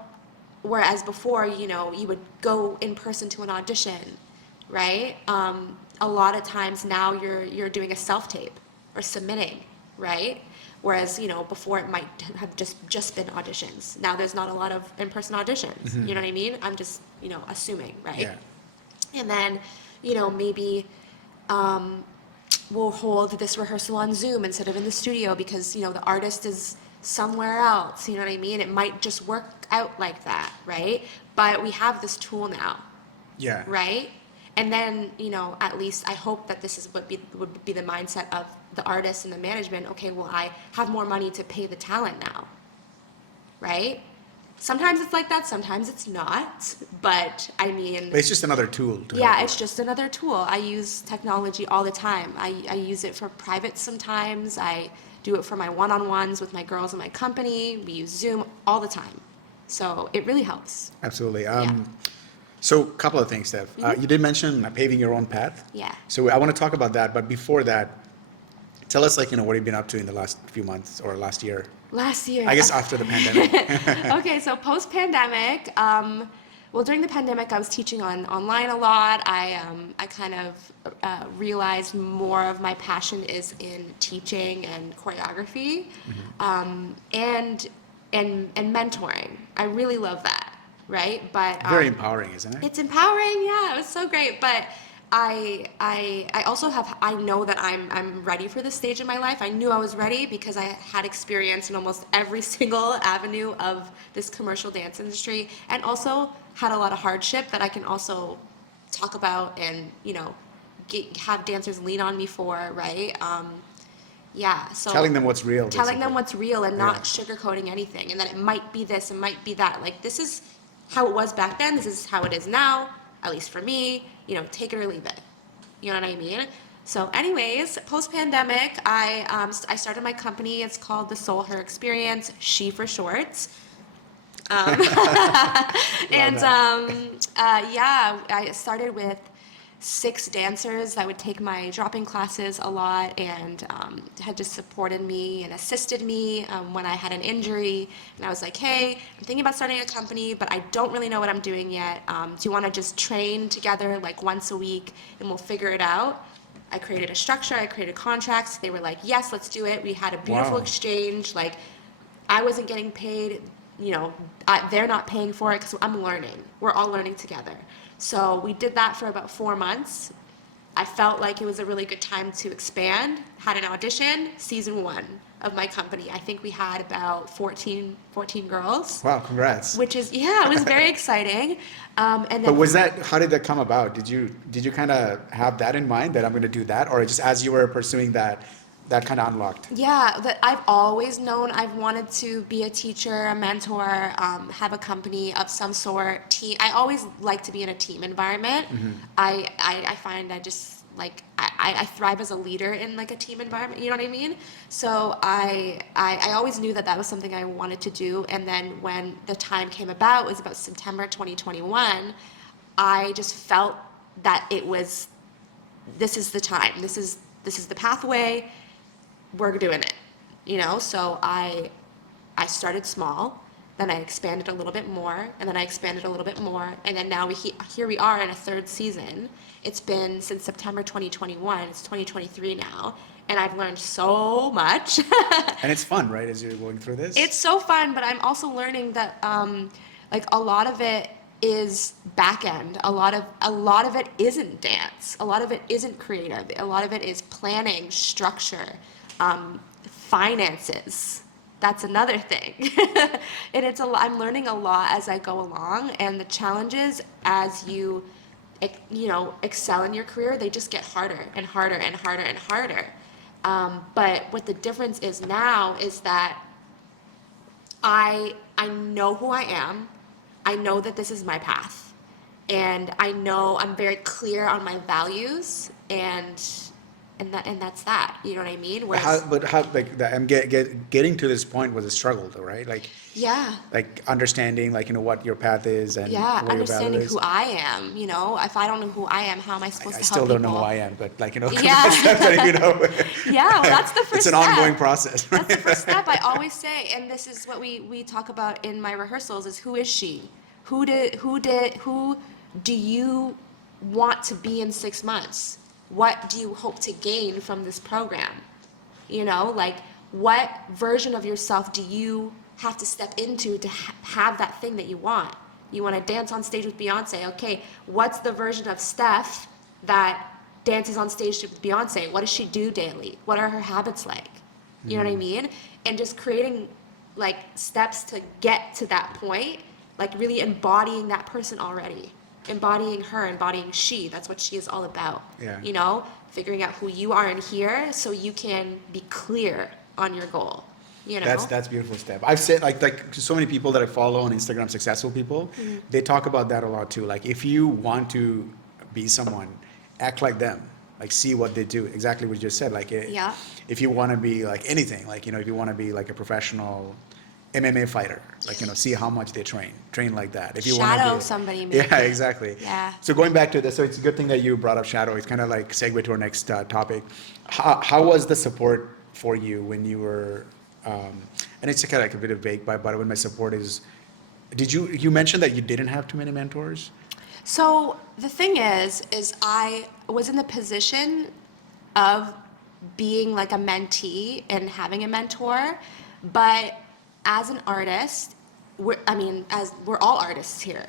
whereas before, you know, you would go in person to an audition, right? A lot of times now you're doing a self-tape or submitting, right? Whereas, you know, before it might have just been auditions. Now there's not a lot of in-person auditions. You know what I mean? I'm just, you know, assuming, right? Yeah. And then, you know, maybe we'll hold this rehearsal on Zoom instead of in the studio because, you know, the artist is somewhere else. You know what I mean? It might just work out like that, right? But we have this tool now, Yeah. right? And then, you know, at least I hope that this is would be the mindset of the artist and the management. Okay, well, I have more money to pay the talent now, right? Sometimes it's like that, sometimes it's not. But I mean, But it's just another tool. To yeah, help you. it's just another tool. I use technology all the time. I use it for private sometimes. I do it for my one-on-ones with my girls in my company. We use Zoom all the time. So it really helps. Absolutely. Yeah. So a couple of things, Steph. You did mention paving your own path. Yeah. So I want to talk about that, but before that, Tell us, like, what you've been up to in the last few months or last year. Last year. I guess after the pandemic. Okay, so post-pandemic, well, during the pandemic, I was teaching online a lot. I kind of realized more of my passion is in teaching and choreography, and mentoring. I really love that, right? But Very empowering, isn't it? it's empowering, yeah. It was so great, but I also I know that I'm ready for this stage in my life. I knew I was ready because I had experience in almost every single avenue of this commercial dance industry, and also had a lot of hardship that I can also talk about and have dancers lean on me for, right? Yeah, so Telling them what's real. telling them basically. what's real and not Yeah. sugarcoating anything, and that it might be this, it might be that. Like, this is how it was back then, this is how it is now, at least for me, take it or leave it. You know what I mean? So anyways, post-pandemic, I started my company. It's called The Soul Her Experience, She for short. And yeah, I started with 6 dancers that would take my dropping classes a lot, and had just supported me and assisted me when I had an injury. And I was like, hey, I'm thinking about starting a company, but I don't really know what I'm doing yet. Do you want to just train together like once a week and we'll figure it out? I created a structure, I created contracts. They were like, yes, let's do it. We had a beautiful Wow. exchange. Like, I wasn't getting paid, they're not paying for it because I'm learning. We're all learning together. So we did that for about 4 months. I felt like it was a really good time to expand. Had an audition, season 1 of my company. I think we had about 14 girls. Wow, congrats. Which is, yeah, it was very exciting. And then, But how did that come about? Did you kind of have that in mind, that I'm going to do that, or just as you were pursuing that kind of unlocked? yeah, that I've always known I've wanted to be a teacher, a mentor, have a company of some sort. Team. I always like to be in a team environment. I find I just like I thrive as a leader in like a team environment. You know what I mean? So I always knew that was something I wanted to do. And then when the time came about, it was about September 2021. I just felt that this is the time. This is the pathway. We're doing it, so I started small, then I expanded a little bit more, and then I expanded a little bit more, and then now here we are in a 3rd season. It's been since September 2021, it's 2023 now, and I've learned so much. And it's fun, right, as you're going through this? It's so fun, but I'm also learning that like a lot of it is back end. A lot of it isn't dance. A lot of it isn't creative. A lot of it is planning, structure, finances. That's another thing. And I'm learning a lot as I go along, and the challenges as you excel in your career, they just get harder and harder and harder and harder. But what the difference is now is that I know who I am. I know that this is my path, and I know I'm very clear on my values, and that's that. You know what I mean? Getting to this point was a struggle, though, right? Like, Yeah. like understanding, like, what your path is and Yeah, where your value understanding is. who I am. If I don't know who I am, how am I supposed I to still help don't know people? who I am, but like, Yeah. Yeah, well, that's the first It's an step. ongoing process. That's the first step. I always say, and this is what we talk about in my rehearsals: is who is she? Who do you want to be in 6 months? What do you hope to gain from this program? Like, what version of yourself do you have to step into to have that thing that you want? You want to dance on stage with Beyonce. Okay, what's the version of Steph that dances on stage with Beyonce? What does she do daily? What are her habits like? You know what I mean? And just creating like steps to get to that point, like really embodying that person already. Embodying her, embodying she. That's what she is all about. Yeah. Figuring out who you are in here so you can be clear on your goal. That's beautiful, Steph. I've said like so many people that I follow on Instagram, successful people, they talk about that a lot too. Like, if you want to be someone, act like them. Like, see what they do. Exactly what you just said. Like, Yeah. if you want to be like anything, like, if you want to be like a professional MMA fighter, like, see how much they train like that. If you Shadow want to somebody maybe. Yeah, exactly. Yeah. So going back to this, so it's a good thing that you brought up shadow. It's kind of like segue to our next topic. How was the support for you when you were, and it's kind of like a bit of vague, but when my support is, you mentioned that you didn't have too many mentors? So the thing is I was in the position of being like a mentee and having a mentor, but as an artist, we're all artists here.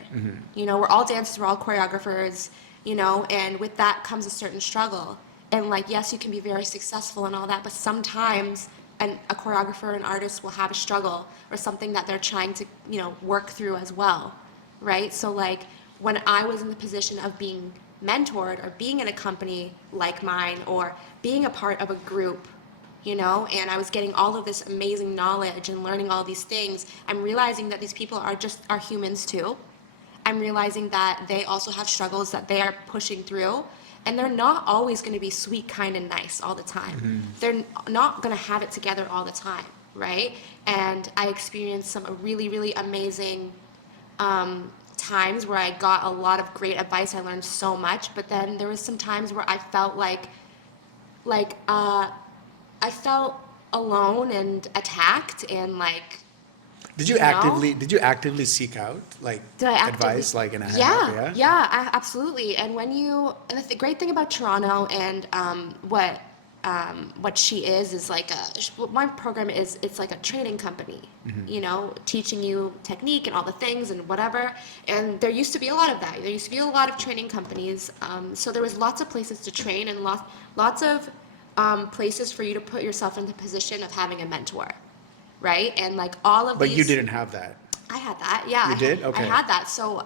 We're all dancers, we're all choreographers, and with that comes a certain struggle. And like, yes, you can be very successful and all that, but sometimes a choreographer, an artist will have a struggle or something that they're trying to, work through as well, right? So like, when I was in the position of being mentored or being in a company like mine or being a part of a group, and I was getting all of this amazing knowledge and learning all these things, I'm realizing that these people are humans too. I'm realizing that they also have struggles that they are pushing through, and they're not always going to be sweet, kind, and nice all the time. They're not going to have it together all the time, right? And I experienced some really, really amazing times where I got a lot of great advice. I learned so much, but then there was some times where I felt like I felt alone and attacked and like. Did you actively seek out like advice, like in a Absolutely. And and the great thing about Toronto and what she is like my program is, it's like a training company, teaching you technique and all the things and whatever. And there used to be a lot of that. There used to be a lot of training companies. So there was lots of places to train and lots of places for you to put yourself in the position of having a mentor, right? And like all of But these. you didn't have that. I had that, yeah. You did? Okay. I had that. So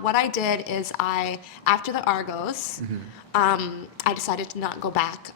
what I did is after the Argos, I decided to not go back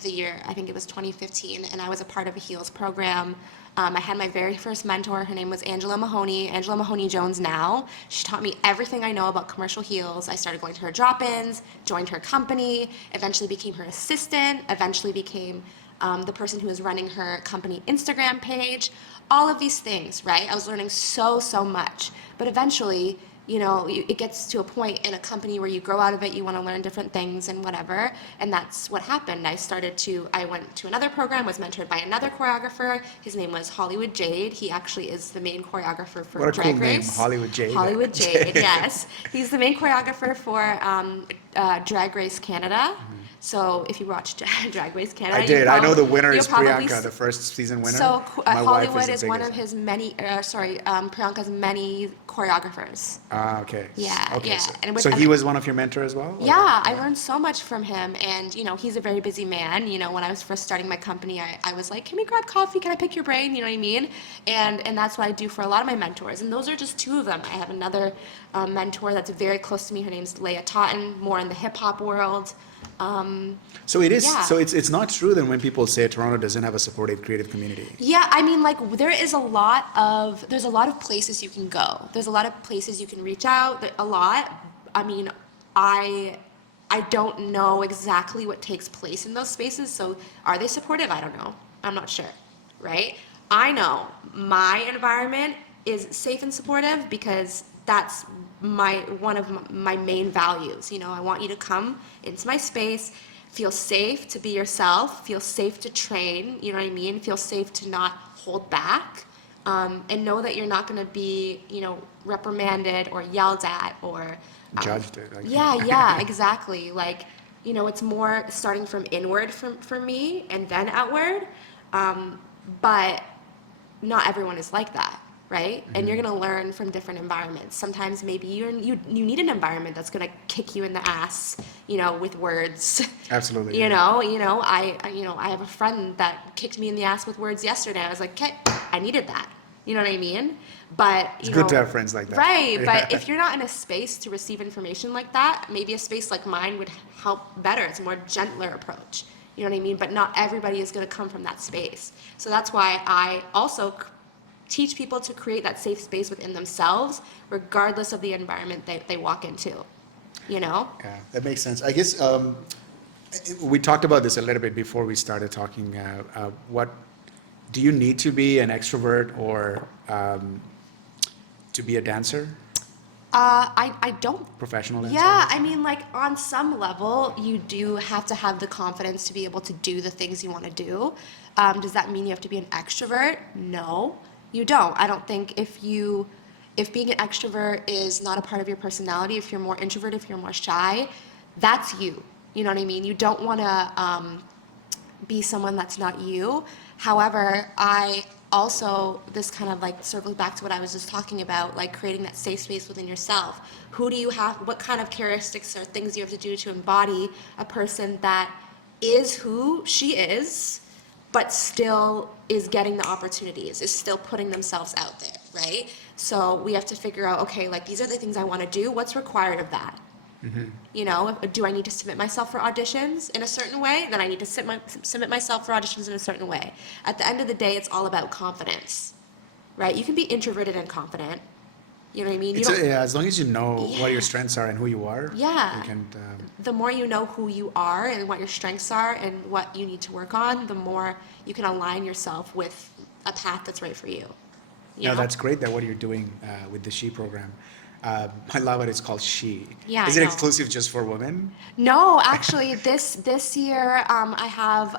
the year, I think it was 2015, and I was a part of a heels program. I had my very first mentor. Her name was Angela Mahoney Jones now. She taught me everything I know about commercial heels. I started going to her drop-ins, joined her company, eventually became her assistant, eventually became the person who was running her company Instagram page, all of these things, right? I was learning so much. But eventually, it gets to a point in a company where you grow out of it, you want to learn different things and whatever. And that's what happened. I went to another program, was mentored by another choreographer. His name was Hollywood Jade. He actually is the main choreographer for What a Drag cool Race. name, Hollywood Jade. Hollywood Jade, yes. He's the main choreographer for Drag Race Canada. So if you watch Drag Race Canada, I did. I know the winner is Priyanka, Priyanka, the first season winner. So Hollywood is one biggest. of his Priyanka's many choreographers. Ah, okay. Yeah, okay, yeah. So he was one of your mentors as well? Or? Yeah, I learned so much from him, and he's a very busy man. When I was first starting my company, I was like, can we grab coffee? Can I pick your brain? You know what I mean? And that's what I do for a lot of my mentors, and those are just two of them. I have another mentor that's very close to me. Her name's Leah Totten, more in the hip hop world. So it is. Yeah. So it's not true then when people say Toronto doesn't have a supportive creative community. Yeah, I mean, like there's a lot of places you can go. There's a lot of places you can reach out. A lot. I mean, I don't know exactly what takes place in those spaces. So are they supportive? I don't know. I'm not sure. Right? I know my environment is safe and supportive because that's one of my main values. I want you to come into my space, feel safe to be yourself, feel safe to train, you know what I mean? Feel safe to not hold back, and know that you're not going to be, reprimanded or yelled at or Judged. Yeah, exactly. Like, it's more starting from inward for me and then outward, but not everyone is like that. Right? And you're going to learn from different environments. Sometimes maybe you need an environment that's going to kick you in the ass, with words. Absolutely. I have a friend that kicked me in the ass with words yesterday. I was like, okay, I needed that. You know what I mean? But it's good to have friends like that. Right. But if you're not in a space to receive information like that, maybe a space like mine would help better. It's a more gentler approach. You know what I mean? But not everybody is going to come from that space. So that's why I also teach people to create that safe space within themselves, regardless of the environment they walk into, Yeah, that makes sense. I guess we talked about this a little bit before we started talking. What do you need to be an extrovert or to be a dancer? I don't. Professional dancer? Yeah, I mean, like on some level, you do have to have the confidence to be able to do the things you want to do. Does that mean you have to be an extrovert? No, you don't. I don't think if being an extrovert is not a part of your personality, if you're more introvert, if you're more shy, that's you. You know what I mean? You don't want to be someone that's not you. However, I also, this kind of like circles back to what I was just talking about, like creating that safe space within yourself. Who do you have, what kind of characteristics or things you have to do to embody a person that is who she is, but still is getting the opportunities, is still putting themselves out there, right? So we have to figure out, okay, like these are the things I want to do, what's required of that? You know, do I need to submit myself for auditions in a certain way? Then I need to submit myself for auditions in a certain way. At the end of the day, it's all about confidence, right? You can be introverted and confident. You know what I mean? Yeah, as long as you know what Yeah. your strengths are and who you are. Yeah. You can, The more you know who you are and what your strengths are and what you need to work on, the more you can align yourself with a path that's right for you. You no, know? that's great that what you're doing with the She program. I love it. It's called She. Yeah, Is I it know. exclusive just for women? No, actually, this year I have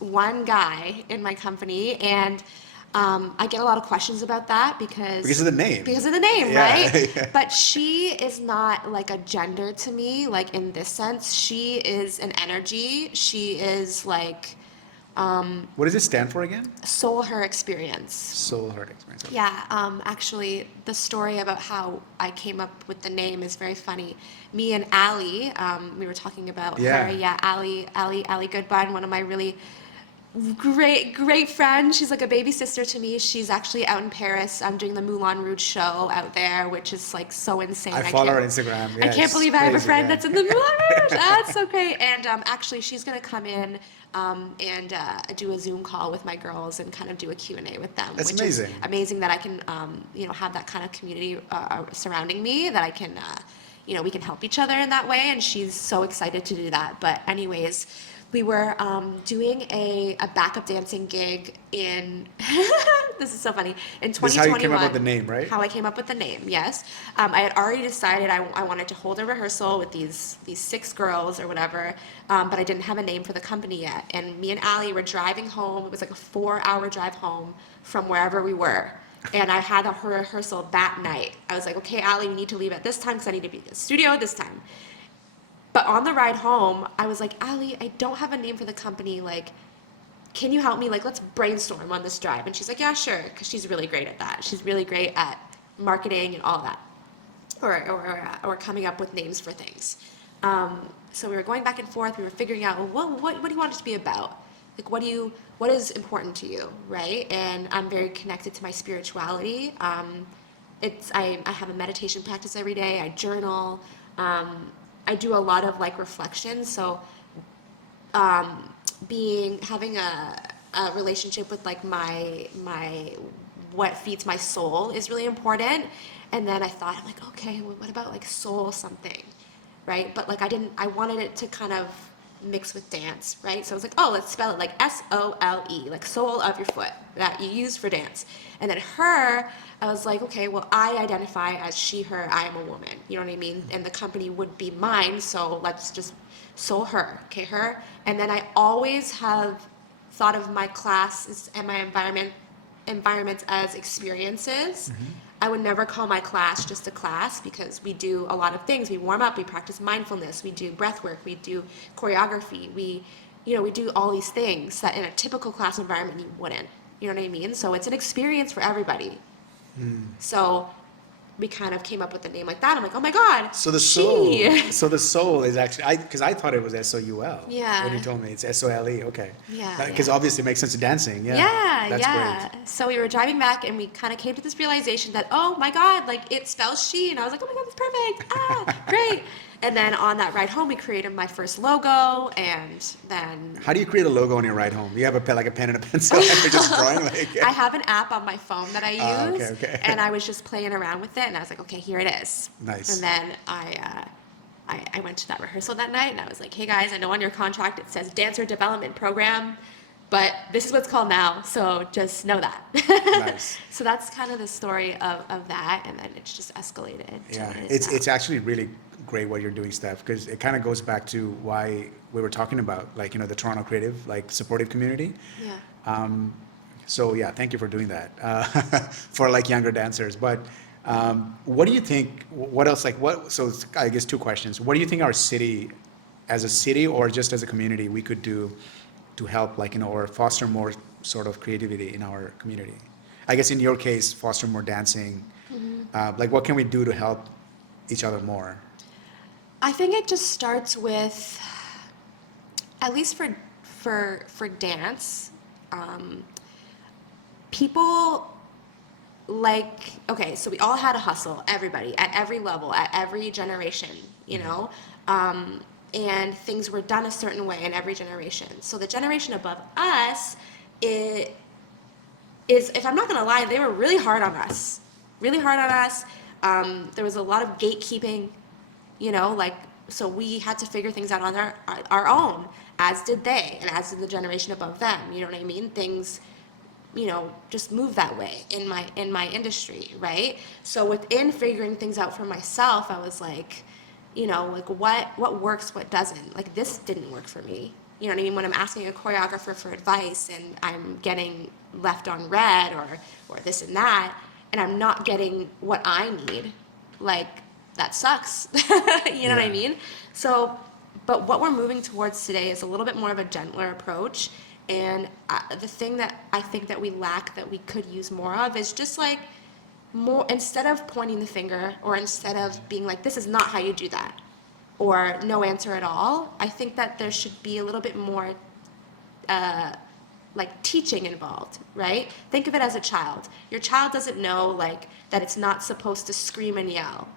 one guy in my company, and I get a lot of questions about that Because of the name. because of the name, Yeah, right? yeah. But she is not like a gender to me, like in this sense. She is an energy. She is like What does it stand for again? soul her experience. Soul Heart Experience. Okay. Yeah, actually, the story about how I came up with the name is very funny. Me and Allie, we were talking about Yeah. her. Yeah, Allie Goodbun, one of my really great friends. She's like a baby sister to me. She's actually out in Paris. I'm doing the Moulin Rouge show out there, which is like so insane. I follow her on can't- Instagram. I Yeah, can't it's believe I have a crazy, friend yeah. that's in the Moulin Rouge. That's so great. And actually, she's gonna come in and do a Zoom call with my girls and kind of do a Q&A with them. That's which amazing. is amazing that I can, have that kind of community surrounding me, that I can, we can help each other in that way. And she's so excited to do that. But anyways, we were doing a backup dancing gig in, this is so funny, in 2021. This is how you came up with the name, right? How I came up with the name, yes. I had already decided I wanted to hold a rehearsal with these 6 girls or whatever, but I didn't have a name for the company yet. And me and Allie were driving home. It was like a 4-hour drive home from wherever we were. And I had a rehearsal that night. I was like, okay, Allie, we need to leave at this time because I need to be in the studio this time. But on the ride home, I was like, Allie, I don't have a name for the company. Like, can you help me? Like, let's brainstorm on this drive. And she's like, yeah, sure, because she's really great at that. She's really great at marketing and all that, or coming up with names for things. So we were going back and forth. We were figuring out, well, what do you want it to be about? Like, what is important to you, right? And I'm very connected to my spirituality. I have a meditation practice every day. I journal. I do a lot of like reflection. So having a relationship with like my what feeds my soul is really important. And then I thought, I'm like, okay, well, what about like soul something, right? But like I wanted it to kind of mix with dance, right? So I was like, oh, let's spell it like SOLE, like sole of your foot that you use for dance. And then her, I was like, okay, well, I identify as she, her, I am a woman. You know what I mean? And the company would be mine, so let's just soul her, okay, her. And then I always have thought of my classes and my environments as experiences. I would never call my class just a class because we do a lot of things. We warm up, we practice mindfulness, we do breath work, we do choreography, we do all these things that in a typical class environment you wouldn't. You know what I mean? So it's an experience for everybody. So we kind of came up with a name like that. I'm like, oh my God. So the she. soul is actually, because I thought it was SOUL. Yeah. When you told me it's SOLE, okay. Yeah, Because yeah. obviously it makes sense to dancing. Yeah. That's great. So we were driving back and we kind of came to this realization that, oh my God, like it spells she. And I was like, oh my God, that's perfect. Ah, great. And then on that ride home, we created my first logo. And then How do you create a logo on your ride home? You have a pen and a pencil and you're just drawing like I have an app on my phone that I use. Okay. And I was just playing around with it. And I was like, okay, here it is. Nice. And then I went to that rehearsal that night and I was like, hey guys, I know on your contract it says dancer development program. but this is what's called now, so just know that. Nice. So that's kind of the story of that, and then it's just escalated to Yeah, what it is now. it's actually really great what you're doing, Steph, because it kind of goes back to why we were talking about, like, the Toronto creative, like, supportive community. Yeah. So yeah, thank you for doing that for like younger dancers. But what do you think? What else? Like what? So it's, I guess two questions. What do you think our city, as a city or just as a community, we could do to help, like, or foster more sort of creativity in our community? I guess in your case, foster more dancing. Like what can we do to help each other more? I think it just starts with, at least for dance, um, people like, okay, so we all had a hustle, everybody at every level, at every generation, and things were done a certain way in every generation. So the generation above us, it is, if I'm not gonna lie, they were really hard on us, really hard on us. There was a lot of gatekeeping, like, so we had to figure things out on our own, as did they, and as did the generation above them. You know what I mean? Things, just move that way in my industry, right? So within figuring things out for myself, I was like, like what works, what doesn't. Like this didn't work for me. You know what I mean? When I'm asking a choreographer for advice and I'm getting left on red or this and that, and I'm not getting what I need, like that sucks. You know what I mean? So, but what we're moving towards today is a little bit more of a gentler approach. And the thing that I think that we lack, that we could use more of, is just like more, instead of pointing the finger or instead of being like, this is not how you do that, or no answer at all. I think that there should be a little bit more like teaching involved, right? Think of it as a child. Your child doesn't know like that it's not supposed to scream and yell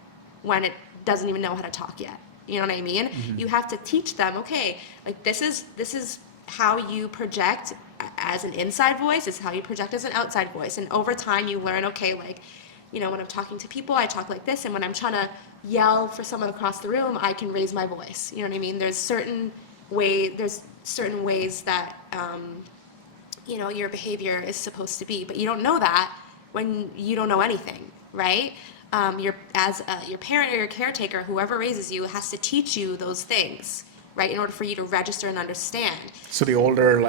when it doesn't even know how to talk yet. You know what I mean? You have to teach them, okay, like this is how you project as an inside voice, is how you project as an outside voice. And over time you learn, okay, like, when I'm talking to people, I talk like this, and when I'm trying to yell for someone across the room, I can raise my voice. You know what I mean? There's certain ways that your behavior is supposed to be, but you don't know that when you don't know anything, right? Your parent or your caretaker, whoever raises you, has to teach you those things, right, in order for you to register and understand. So the older,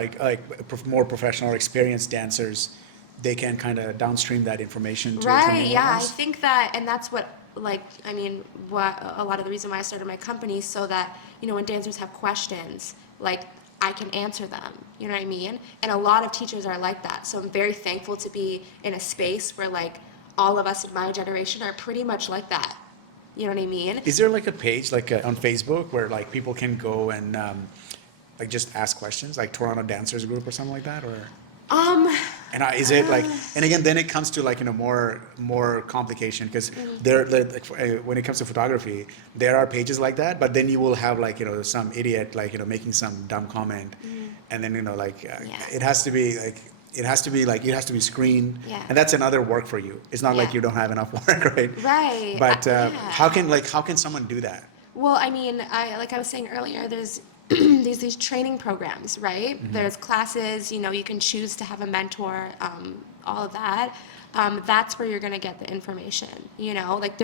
more professional or experienced dancers, they can kind of downstream that information to Right, the yeah, I ones? think that, and that's what, like, I mean, what a lot of the reason why I started my company, so that, when dancers have questions, like, I can answer them, you know what I mean? And a lot of teachers are like that, so I'm very thankful to be in a space where, like, all of us in my generation are pretty much like that, you know what I mean? Is there like a page like on Facebook where like people can go and like just ask questions, like Toronto Dancers Group or something like that, or? And is it like, and again, then it comes to like, more complication, because like, when it comes to photography, there are pages like that, but then you will have like, some idiot, like, making some dumb comment. And then, like, it has to be like, it has to be screened. Yeah. And that's another work for you. It's not like Yeah. you don't have enough work, right? Right. But Yeah. how can someone do that? Well, I mean, like I was saying earlier, there's these training programs, right? There's classes, you can choose to have a mentor, all of that. That's where you're gonna get the information, like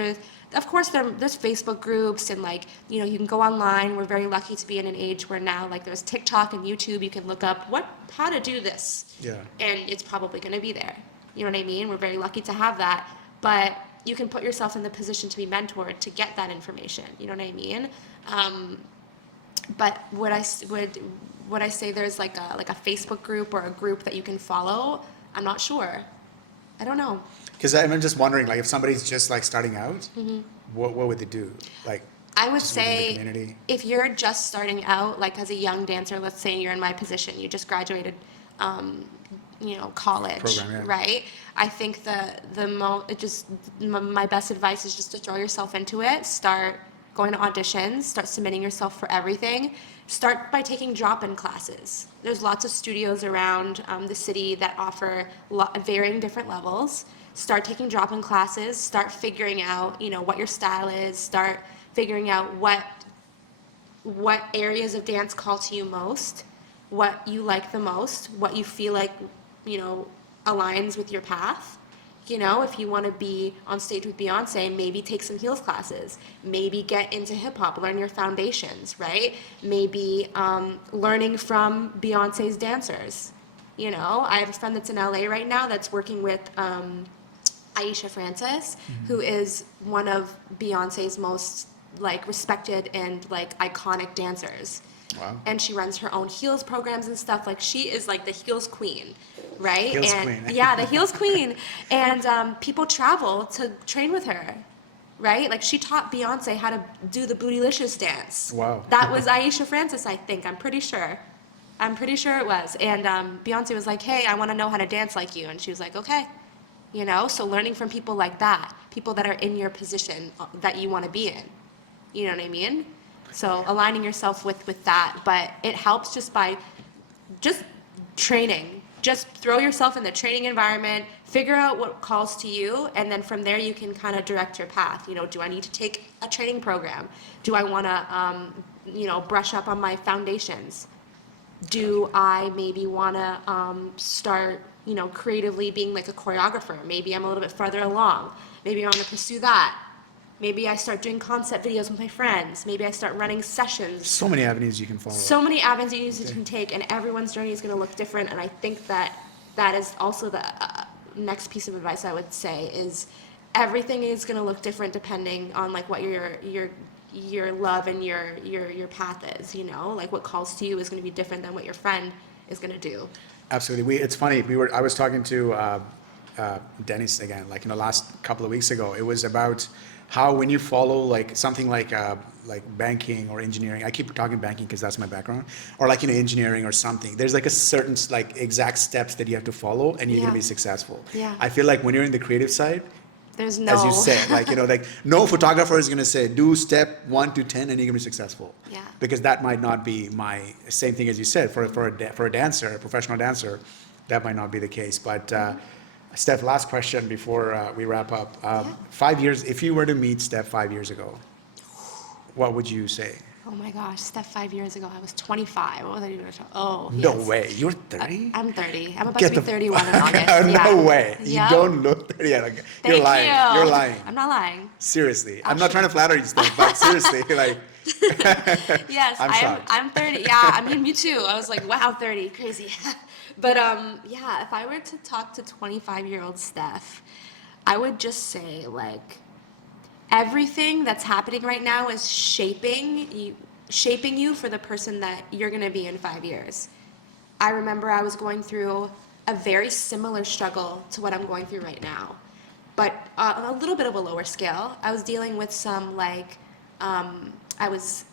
of course there's Facebook groups, and like, you can go online. We're very lucky to be in an age where now, like, there's TikTok and YouTube, you can look up how to do this. Yeah. And it's probably gonna be there. You know what I mean? We're very lucky to have that, but you can put yourself in the position to be mentored to get that information. You know what I mean? But would I say there's like a Facebook group or a group that you can follow? I'm not sure. I don't know. Because I'm just wondering, like, if somebody's just like starting out, what would they do? Like, I would just within the say community? if you're just starting out, like as a young dancer, let's say you're in my position, you just graduated, college, Program, yeah. right? I think my best advice is just to throw yourself into it. Start going to auditions, start submitting yourself for everything. Start by taking drop-in classes. There's lots of studios around the city that offer varying different levels. Start taking drop-in classes. Start figuring out, what your style is. Start figuring out what areas of dance call to you most. what you like the most, what you feel like, you know, aligns with your path. You know, if you want to be on stage with Beyonce, maybe take some heels classes. Maybe get into hip hop, learn your foundations, right? Maybe learning from Beyonce's dancers. You know, I have a friend that's in LA right now that's working with Aisha Francis, who is one of Beyonce's most like respected and like iconic dancers. Wow. And she runs her own heels programs and stuff. Like she is like the heels queen, right? Heels and queen. yeah, the heels queen. And people travel to train with her, right? Like she taught Beyonce how to do the Bootylicious dance. Wow. That was Aisha Francis, I think. I'm pretty sure it was. And Beyonce was like, hey, I want to know how to dance like you. And she was like, okay. You know, so learning from people like that, people that are in your position that you want to be in. You know what I mean? So aligning yourself with that, but it helps just by just training. Just throw yourself in the training environment, figure out what calls to you, and then from there you can kind of direct your path. You know, do I need to take a training program? Do I want to, you know, brush up on my foundations? Do I maybe want to start, you know, creatively being like a choreographer? Maybe I'm a little bit further along. Maybe I want to pursue that. Maybe I start doing concept videos with my friends. Maybe I start running sessions. So many avenues you can follow. So many avenues you can take, and everyone's journey is going to look different. And I think that that is also the next piece of advice I would say is everything is going to look different depending on like what your love and your path is. You know, like what calls to you is going to be different than what your friend is going to do. Absolutely. It's funny. I was talking to Dennis again, like in the last couple of weeks ago. It was about how when you follow like something like banking or engineering, I keep talking banking because that's my background, or like, you know, engineering or something, there's like a certain like exact steps that you have to follow and you're going to be successful. Yeah. I feel like when you're in the creative side, there's no, as you said, like, you know, like no photographer is going to say do step 1 to 10 and you're going to be successful. Yeah. Because that might not be my same thing as you said for a dancer, a professional dancer, that might not be the case. But Steph, last question before we wrap up. 5 years, if you were to meet Steph 5 years ago, what would you say? Oh my gosh, Steph, 5 years ago, I was 25. What was I doing? Oh, No yes. way, you're 30? I'm 30. I'm about Get to be the 31 in August. No Yeah. way, Yeah. you don't look 30. You're Thank lying, you. you're lying. I'm not lying. Seriously, I'm not trying to flatter you, Steph, but seriously, like. Yes, I'm shocked. I'm 30. Yeah, I mean, me too. I was like, wow, 30, crazy. But yeah, if I were to talk to 25-year-old Steph, I would just say like everything that's happening right now is shaping you for the person that you're going to be in 5 years. I remember I was going through a very similar struggle to what I'm going through right now, but on a little bit of a lower scale. I was dealing with some like I was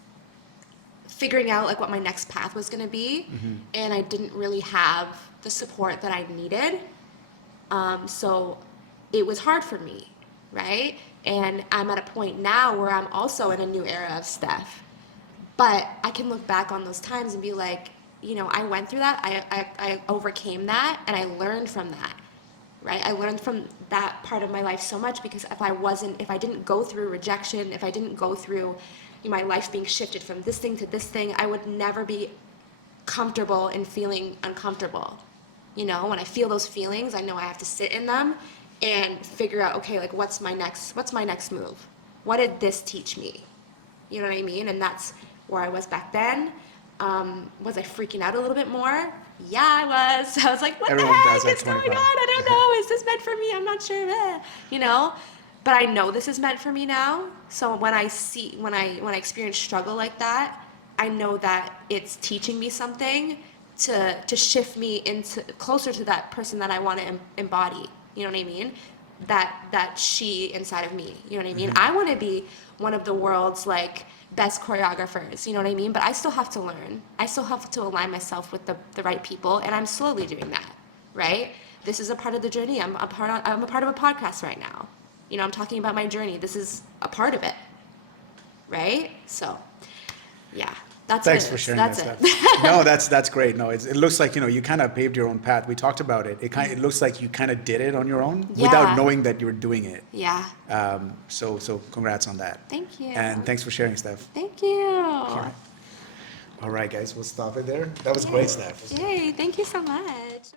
figuring out like what my next path was going to be, and I didn't really have the support that I needed. So it was hard for me, right? And I'm at a point now where I'm also in a new era of Steph. But I can look back on those times and be like, you know, I went through that, I overcame that, and I learned from that, right? I learned from that part of my life so much, because if I didn't go through rejection, if I didn't go through my life being shifted from this thing to this thing, I would never be comfortable in feeling uncomfortable. You know, when I feel those feelings, I know I have to sit in them and figure out, okay, like what's my next move? What did this teach me? You know what I mean? And that's where I was back then. Was I freaking out a little bit more? Yeah, I was. I was like, what Everyone the does heck at is going 25. on? I don't know. Is this meant for me? I'm not sure. You know? But I know this is meant for me now. So when I experience struggle like that, I know that it's teaching me something to shift me into closer to that person that I want to embody. You know what I mean? That she inside of me. You know what I mean? I want to be one of the world's like best choreographers. You know what I mean? But I still have to learn. I still have to align myself with the right people, and I'm slowly doing that. Right? This is a part of the journey. I'm a part of a podcast right now. You know, I'm talking about my journey. This is a part of it, right? So, yeah, that's it. Thanks for sharing That's that it. stuff. No, that's great. No, it looks like, you know, you kind of paved your own path. We talked about it. It looks like you kind of did it on your own without Yeah. knowing that you were doing it. Yeah. So congrats on that. Thank you. And thanks for sharing, Steph. Thank you. All right. right, guys, we'll stop it there. That was great, Steph. Yay, thank you so much.